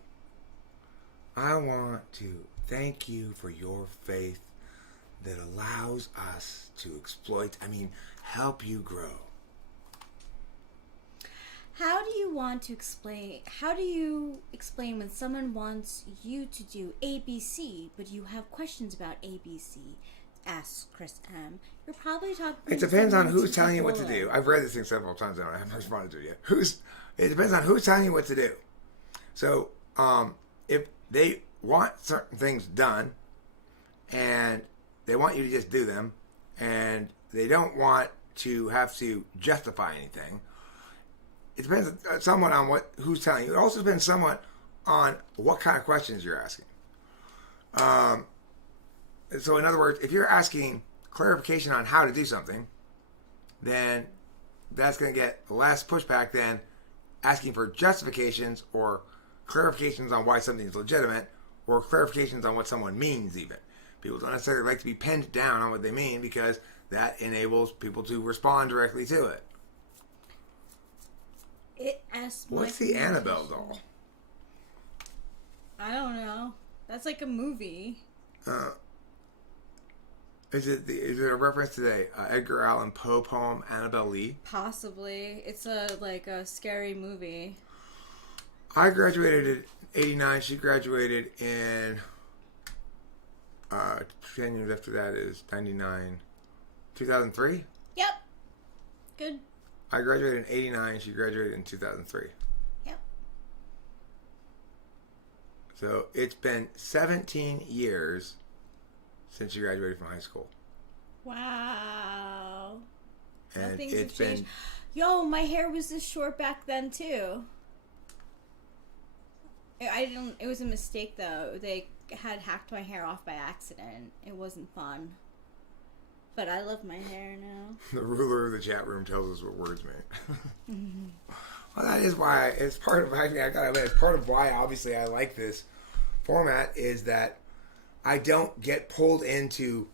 I want to thank you for your faith that allows us to help you grow. How do you explain when someone wants you to do ABC, but you have questions about ABC? Asks Chris M. You're probably talking. It depends on who's telling you what to do. I've read this thing several times now and I haven't responded to it yet. It depends on who's telling you what to do. So, if they want certain things done and they want you to just do them and they don't want to have to justify anything, it depends somewhat on who's telling you. It also depends somewhat on what kind of questions you're asking. So in other words, if you're asking clarification on how to do something, then that's going to get less pushback than asking for justifications or clarifications on why something is legitimate or clarifications on what someone means even. People don't necessarily like to be pinned down on what they mean because that enables people to respond directly to it. What's the Annabelle doll? I don't know. That's like a movie. Is it a reference to the Edgar Allan Poe poem Annabelle Lee? Possibly. It's a scary movie. I graduated in '89. She graduated in 10 years after that is 99. 2003? Yep. Good. I graduated in '89. She graduated in 2003. Yep. So it's been 17 years since she graduated from high school. Wow. And Nothing's it's changed. been... Yo, my hair was this short back then too. It was a mistake though. They had hacked my hair off by accident. It wasn't fun. But I love my hair now. The ruler of the chat room tells us what words mean. Well, that is why it's part of. I gotta admit, it's part of why obviously I like this format is that I don't get pulled into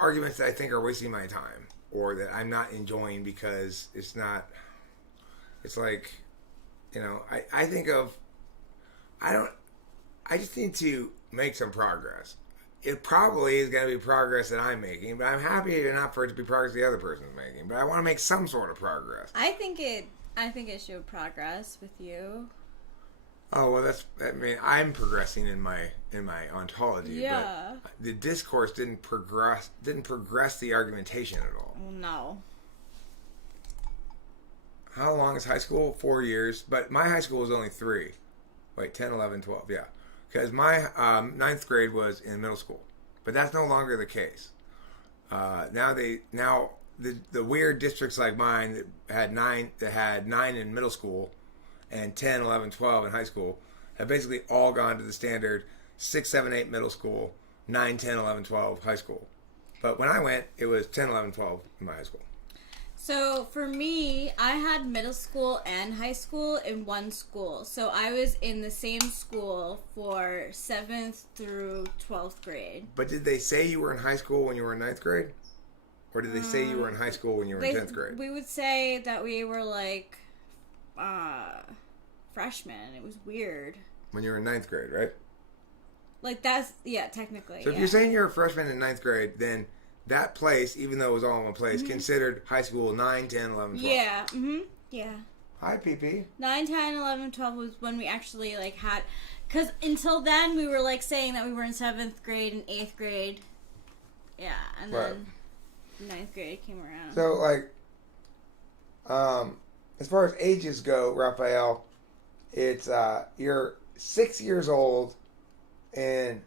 arguments that I think are wasting my time or that I'm not enjoying because it's not. It's like, I think of. I just need to make some progress. It probably is going to be progress that I'm making, but I'm happy not for it to be progress the other person's making. But I want to make some sort of progress. I think it showed progress with you. Oh well, I'm progressing in my ontology. Yeah. But the discourse didn't progress the argumentation at all. No. How long is high school? 4 years, but my high school was only 3. Wait, 10, 11, 12, yeah. Because my 9th grade was in middle school, but that's no longer the case. Now the weird districts like mine that had 9 in middle school and 10, 11, 12 in high school have basically all gone to the standard 6, 7, 8 middle school, 9, 10, 11, 12 high school. But when I went, it was 10, 11, 12 in my high school. So for me, I had middle school and high school in one school. So I was in the same school for 7th through 12th grade. But did they say you were in high school when you were in 9th grade? Or did they say you were in high school when you were in 10th grade? We would say that we were like freshmen. It was weird. When you were in 9th grade, right? Like that's, yeah, technically. So if you're saying you're a freshman in 9th grade, then that place, even though it was all in one place, considered high school 9, 10, 11, 12. Yeah, yeah. Hi, PP. 9, 10, 11, 12 was when we actually like had, because until then we were like saying that we were in 7th grade and 8th grade. Yeah, and then 9th grade came around. So like, as far as ages go, Raphael, it's you're 6 years old in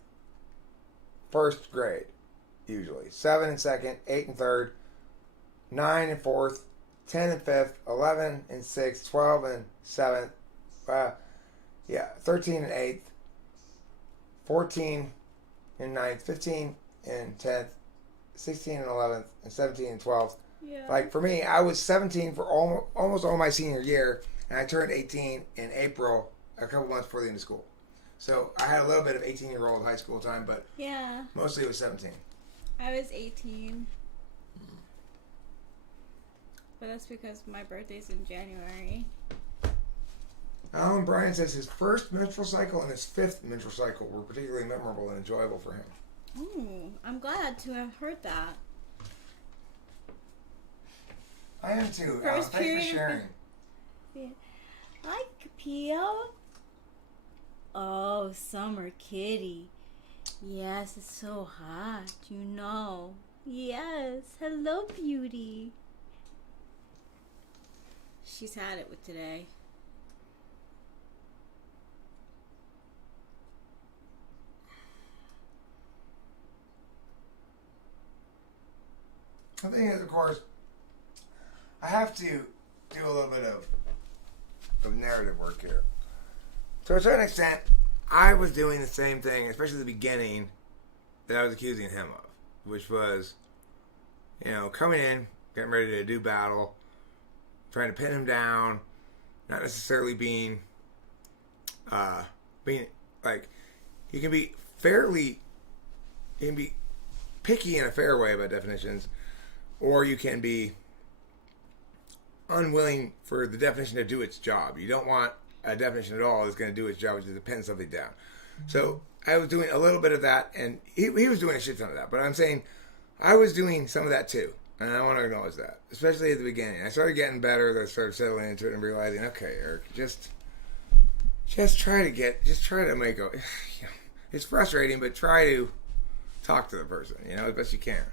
1st grade, usually. 7 in 2nd, 8 in 3rd, 9 in 4th, 10 in 5th, 11 in 6th, 12 in 7th, 13 in 8th, 14 in 9th, 15 in 10th, 16 in 11th, and 17 in 12th. Yeah. Like for me, I was 17 for almost all my senior year, and I turned 18 in April, a couple months before the end of school. So I had a little bit of 18-year-old high school time, but yeah, mostly it was 17. I was 18. But that's because my birthday's in January. Alan Bryan says his first menstrual cycle and his 5th menstrual cycle were particularly memorable and enjoyable for him. Ooh, I'm glad to have heard that. I am too. First Thanks period for sharing. Yeah. Hi, Capio. Oh, summer kitty. Yes, it's so hot, you know. Yes, hello, beauty. She's had it with today. The thing is, of course, I have to do a little bit of narrative work here. To a certain extent, I was doing the same thing, especially at the beginning, that I was accusing him of, which was, coming in, getting ready to do battle, trying to pin him down, not necessarily being like, you can be picky in a fair way about definitions, or you can be unwilling for the definition to do its job. You don't want a definition at all that's going to do its job, which is to pin something down. So I was doing a little bit of that, and he was doing a shit ton of that. But I'm saying I was doing some of that too, and I want to acknowledge that, especially at the beginning. I started getting better. I started settling into it and realizing, okay, Eric, just try to make a. It's frustrating, but try to talk to the person, as best you can.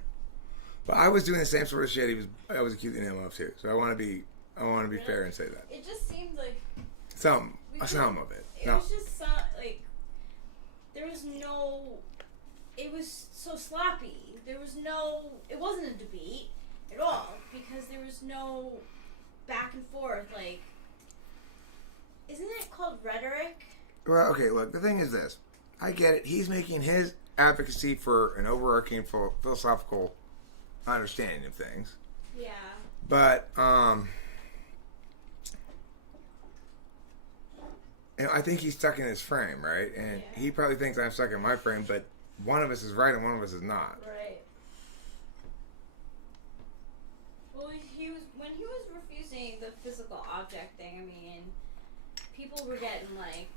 But I was doing the same sort of shit I was accusing him of too. So I want to be fair and say that. It just seemed like some of it. It was just like there was no. It was so sloppy. There was no. It wasn't a debate at all because there was no back and forth. Like, isn't it called rhetoric? Well, okay. Look, the thing is this. I get it. He's making his advocacy for an overarching philosophical understanding of things. Yeah. But I think he's stuck in his frame, right? And he probably thinks I'm stuck in my frame, but one of us is right and one of us is not. Right. Well, when he was refusing the physical object thing, I mean, people were getting like,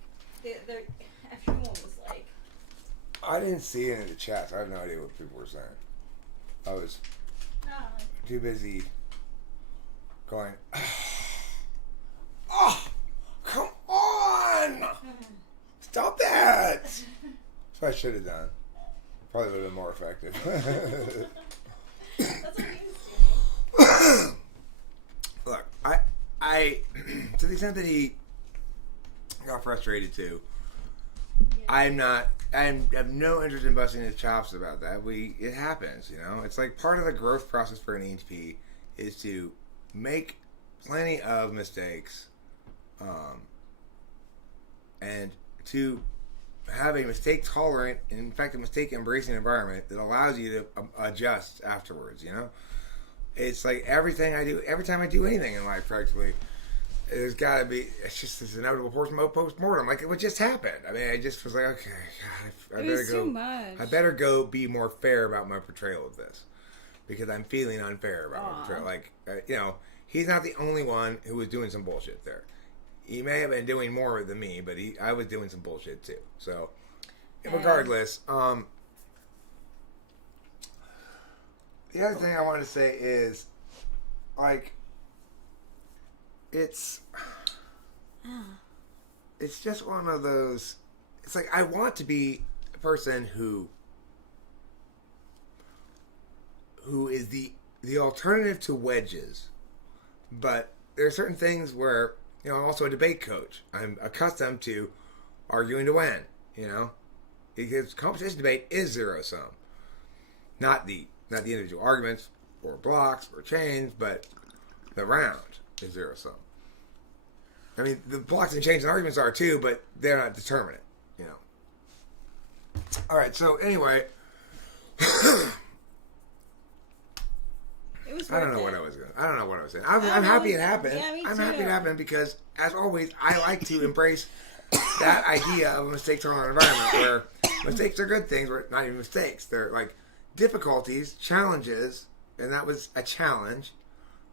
everyone was like. I didn't see it in the chat, so I have no idea what people were saying. I was too busy going, oh, come on! Stop that! That's what I should have done. Probably would have been more effective. That's what he was doing. Look, I to the extent that he got frustrated too, I have no interest in busting his chops about that. It happens, It's like part of the growth process for an ENTP is to make plenty of mistakes, and to have a mistake tolerant, and in fact a mistake embracing environment that allows you to adjust afterwards, It's like every time I do anything in life, practically, there's got to be. It's just this inevitable post-mortem. Like, what just happened? I mean, I just was like, okay, God, I It better was go. too much. I better go be more fair about my portrayal of this, because I'm feeling unfair about my portrayal. Like, he's not the only one who was doing some bullshit there. He may have been doing more than me, but I was doing some bullshit too. So, regardless, the other thing I want to say is, like, it's just one of those. It's like I want to be a person who is the alternative to wedges, but there are certain things where I'm also a debate coach. I'm accustomed to arguing to win. Because competition debate is zero sum, not the individual arguments or blocks or chains, but the round is zero sum. I mean, the blocks and chains and arguments are too, but they're not determinate. All right. So anyway, It was I don't know what I was saying. I'm happy it happened. Yeah, me I'm too. happy it happened because, as always, I like to embrace that idea of a mistake-tolerant environment where mistakes are good things, or not even mistakes. They're like difficulties, challenges, and that was a challenge,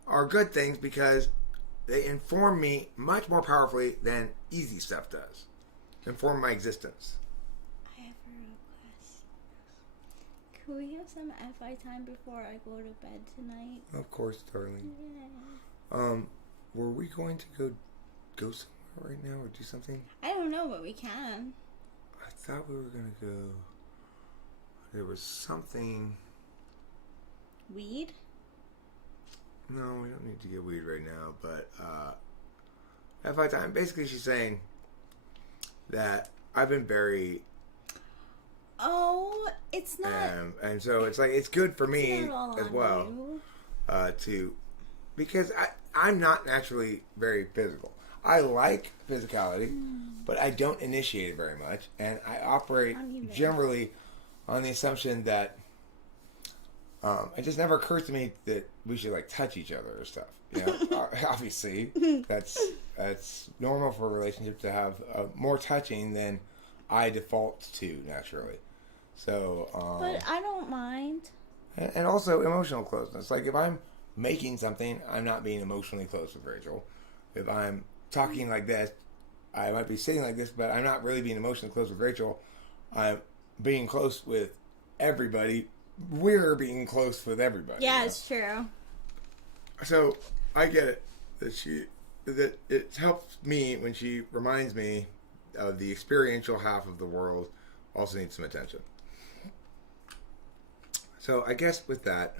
are good things because they inform me much more powerfully than easy stuff does. Inform my existence. I have a request. Can we have some FI time before I go to bed tonight? Of course, darling. Yeah. Were we going to go somewhere right now or do something? I don't know, but we can. I thought we were gonna go. There was something. Weed? No, we don't need to get weed right now, but FI time. Basically, she's saying that I've been very. Oh, it's not. And so it's like it's good for me It's not all as on well you. because I'm not naturally very physical. I like physicality, but I don't initiate it very much, and I operate generally on the assumption that it just never occurs to me that we should like touch each other or stuff. Obviously, that's normal for a relationship to have more touching than I default to naturally. So, But I don't mind. and also emotional closeness. Like if I'm making something, I'm not being emotionally close with Rachel. If I'm talking like this, I might be sitting like this, but I'm not really being emotionally close with Rachel. I'm being close with everybody. We're being close with everybody. Yeah, it's true. So I get it that it helps me when she reminds me of the experiential half of the world also needs some attention. So I guess with that,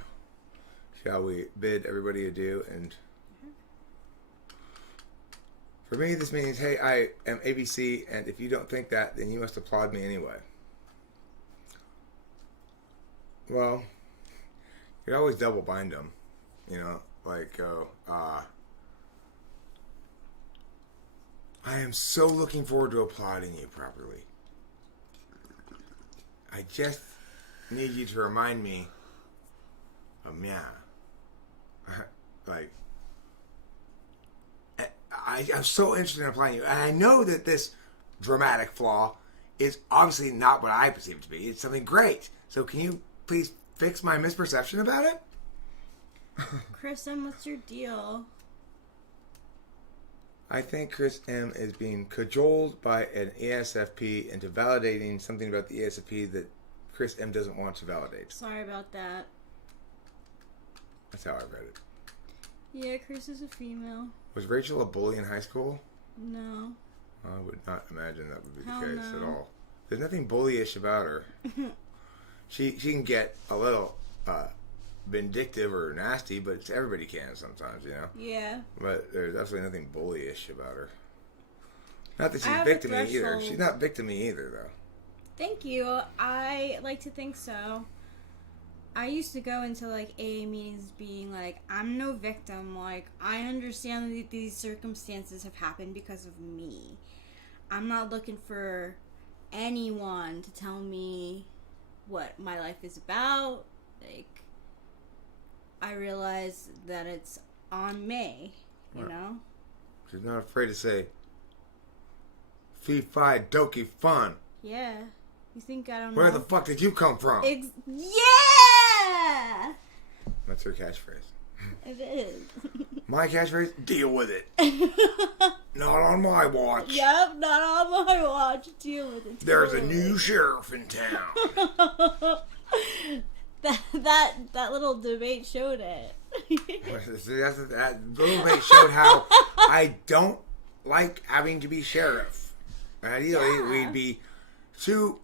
shall we bid everybody adieu? And for me, this means, hey, I am ABC, and if you don't think that, then you must applaud me anyway. Well, you always double bind them, like go, I am so looking forward to applauding you properly. I just need you to remind me of Mia. Like, I'm so interested in applying you. And I know that this dramatic flaw is obviously not what I perceive it to be. It's something great. So can you please fix my misperception about it? Chris M., what's your deal? I think Chris M. is being cajoled by an ESFP into validating something about the ESFP that Chris M. doesn't want to validate. Sorry about that. That's how I read it. Yeah, Chris is a female. Was Rachel a bully in high school? No. I would not imagine that would be the Hell case no. at all. There's nothing bullyish about her. She can get a little vindictive or nasty, but everybody can sometimes, Yeah. But there's absolutely nothing bullyish about her. Not that I she's have a victim-y either. threshold. She's not victim-y either, though. Thank you. I like to think so. I used to go into AA meetings being like, I'm no victim. Like, I understand that these circumstances have happened because of me. I'm not looking for anyone to tell me what my life is about. Like, I realize that it's on me, you know? She's not afraid to say, fee, fi, dokie, fun. Yeah. You think I don't know? Where the fuck did you come from? Yeah! That's her catchphrase. It is. My catchphrase? Deal with it. Not on my watch. Yep, not on my watch. Deal with it. There's a new sheriff in town. that little debate showed it. That little debate showed how I don't like having to be sheriff. Ideally, we'd be two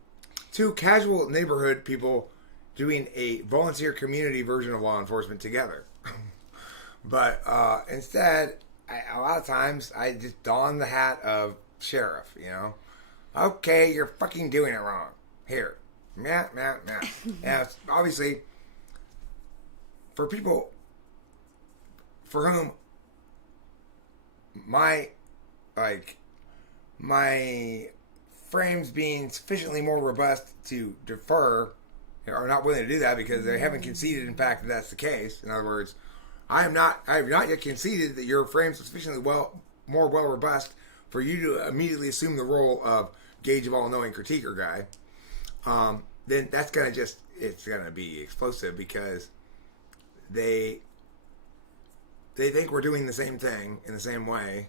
casual neighborhood people doing a volunteer community version of law enforcement together. But instead, a lot of times, I just don the hat of sheriff, you know? Okay, you're fucking doing it wrong. Here. Meh. And it's obviously, for people for whom my frames being sufficiently more robust to defer are not willing to do that because they haven't conceded, in fact, that that's the case. In other words, I have not yet conceded that your frames are sufficiently more robust for you to immediately assume the role of gauge of all-knowing critiquer guy. Then that's it's gonna be explosive because they think we're doing the same thing in the same way,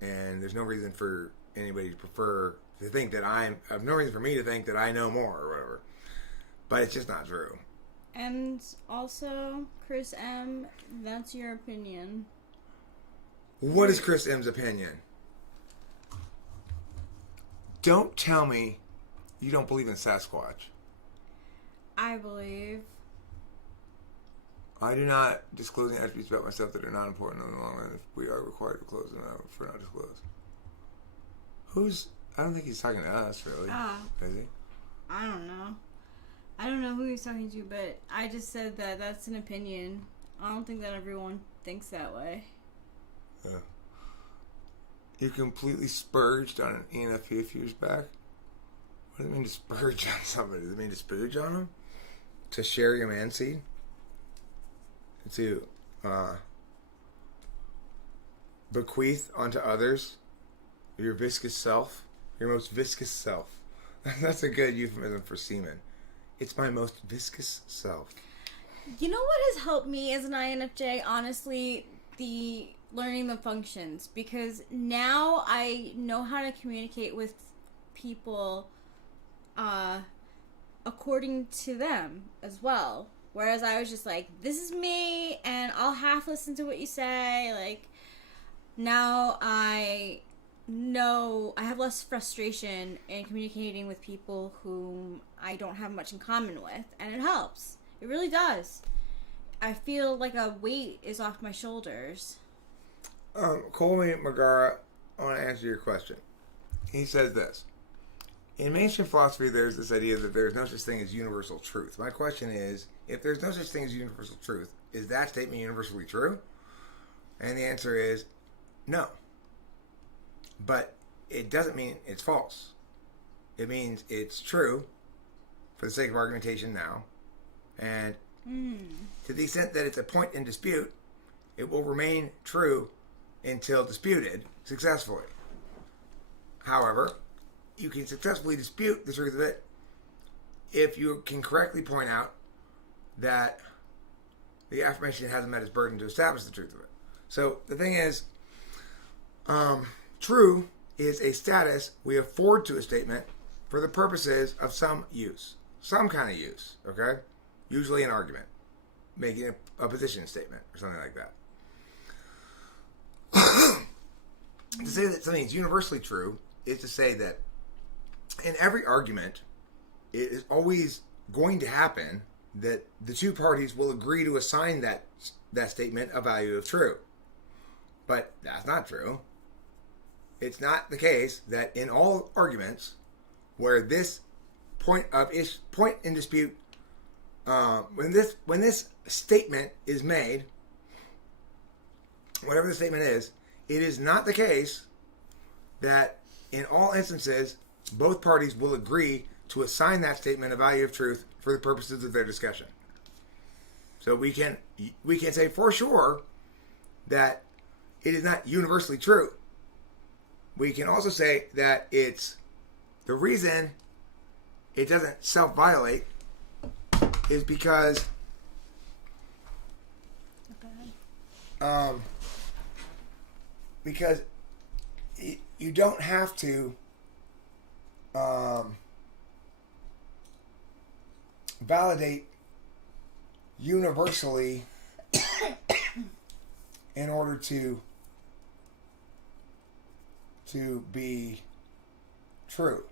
and there's no reason for anybody to think that no reason for me to think that I know more or whatever. But it's just not true. And also, Chris M., that's your opinion. What is Chris M's opinion? Don't tell me you don't believe in Sasquatch. I believe. I do not disclose any attributes about myself that are not important in the long run if we are required to close them out for not disclose. I don't think he's talking to us, really. Is he? I don't know. I don't know who he's talking to, but I just said that that's an opinion. I don't think that everyone thinks that way. Yeah. You completely spurged on an ENFP a few years back? What does it mean to spurge on somebody? Does it mean to spooge on them? To share your man seed? To bequeath onto others your viscous self? Your most viscous self. That's a good euphemism for semen. It's my most viscous self. You know what has helped me as an INFJ? Honestly, the learning the functions. Because now I know how to communicate with people according to them as well. Whereas I was just like, this is me, and I'll half listen to what you say. Like, now I know I have less frustration in communicating with people whom I don't have much in common with, and it helps. It really does. I feel like a weight is off my shoulders. Colby Magara, I want to answer your question. He says this. In mainstream philosophy, there's this idea that there's no such thing as universal truth. My question is, if there's no such thing as universal truth, is that statement universally true? And the answer is no. But it doesn't mean it's false. It means it's true for the sake of argumentation now. And to the extent that it's a point in dispute, it will remain true until disputed successfully. However, you can successfully dispute the truth of it if you can correctly point out that the affirmation hasn't met its burden to establish the truth of it. So the thing is, true is a status we afford to a statement for the purposes of some use. Some kind of use, okay? Usually an argument. Making a position statement or something like that. To say that something is universally true is to say that in every argument, it is always going to happen that the two parties will agree to assign that statement a value of true. But that's not true. It's not the case that in all arguments where this point in dispute, when this statement is made, whatever the statement is, it is not the case that in all instances both parties will agree to assign that statement a value of truth for the purposes of their discussion. So we can say for sure that it is not universally true. We can also say that it's the reason it doesn't self-violate is because you don't have to validate universally in order to be true.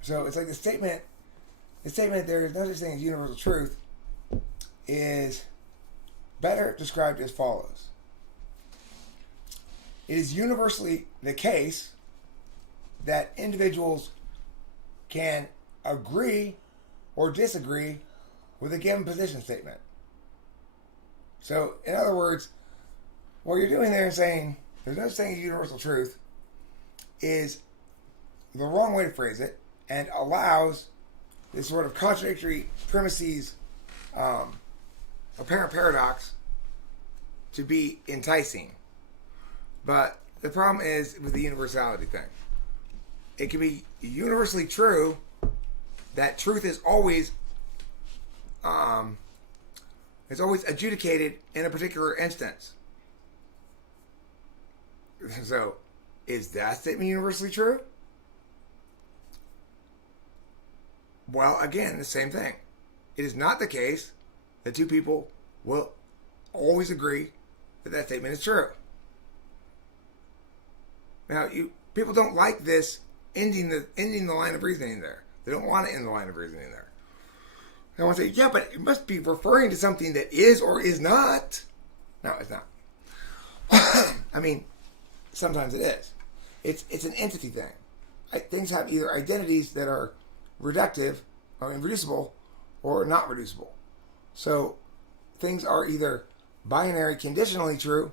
So it's like the statement there is no such thing as universal truth is better described as follows. It is universally the case that individuals can agree or disagree with a given position statement. So, in other words, what you're doing there is saying there's no such thing as universal truth is the wrong way to phrase it and allows this sort of contradictory premises, apparent paradox, to be enticing. But the problem is with the universality thing. It can be universally true that truth is always adjudicated in a particular instance. So, is that statement universally true? Well, again, the same thing. It is not the case that two people will always agree that that statement is true. Now, people don't like this ending the line of reasoning there. They don't want to end the line of reasoning there. They want to say, yeah, but it must be referring to something that is or is not. No, it's not. I mean, sometimes it is. It's an entity thing. Things have either identities that are reductive, or reducible, or not reducible. So things are either binary conditionally true,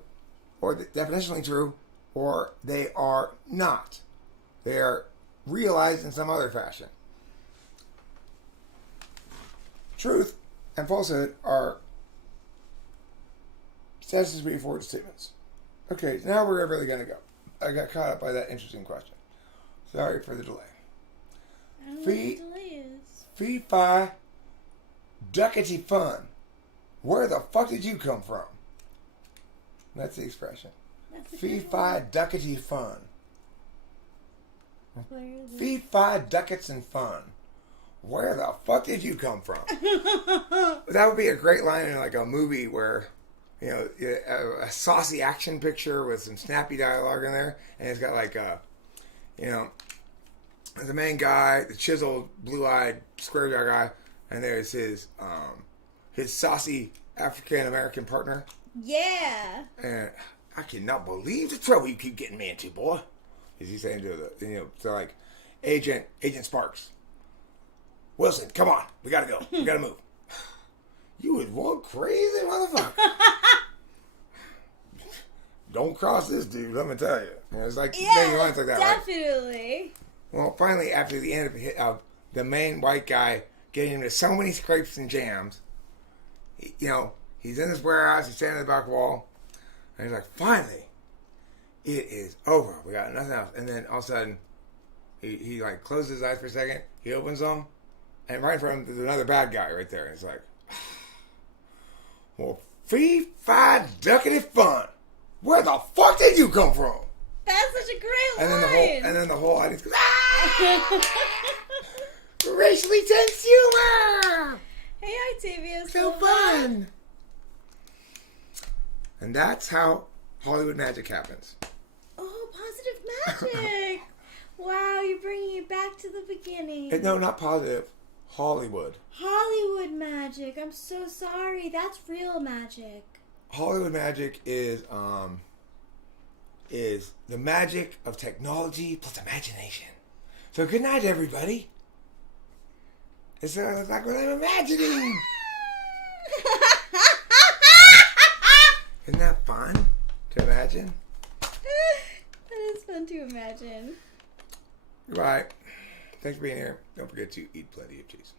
or definitionally true, or they are not. They are realized in some other fashion. Truth and falsehood are statistically straightforward statements. Okay, now where are we really going to go? I got caught up by that interesting question. Sorry for the delay. I don't know what the delay is. Fee, fi, duckety fun. Where the fuck did you come from? That's the expression. Fee, fi, duckety fun. Fee, fi, ducats and fun. Where the fuck did you come from? That would be a great line in like a movie where, you know, a saucy action picture with some snappy dialogue in there, and it's got like a, you know, the main guy, the chiseled, blue-eyed, square jaw guy, and there's his saucy African American partner. Yeah. And I cannot believe the trouble you keep getting me into, boy. Is he saying to the, you know, so like, Agent Sparks. Wilson, come on, we gotta go, we gotta move. You is one crazy motherfucker. Don't cross this dude, let me tell you. You know, it's like saying lines like that. Definitely. Right? Well, finally, after the end of the main white guy getting into so many scrapes and jams, you know, he's in his warehouse, he's standing in the back wall, and he's like, finally, it is over. We got nothing else. And then all of a sudden, he like closes his eyes for a second, he opens them, and right in front of him, there's another bad guy right there. And it's like, well, fee-fi duckety fun. Where the fuck did you come from? That's such a great line. And then the whole audience goes, ah! Racially tense humor. Hey, Octavia. So fun. And that's how Hollywood magic happens. Oh, positive magic. Wow, you're bringing it back to the beginning. No, not positive. Hollywood. Hollywood magic. I'm so sorry. That's real magic. Hollywood magic is the magic of technology plus imagination. So good night, everybody. It's like what I'm imagining. Isn't that fun to imagine? That is fun to imagine. Goodbye. Thanks for being here. Don't forget to eat plenty of cheese.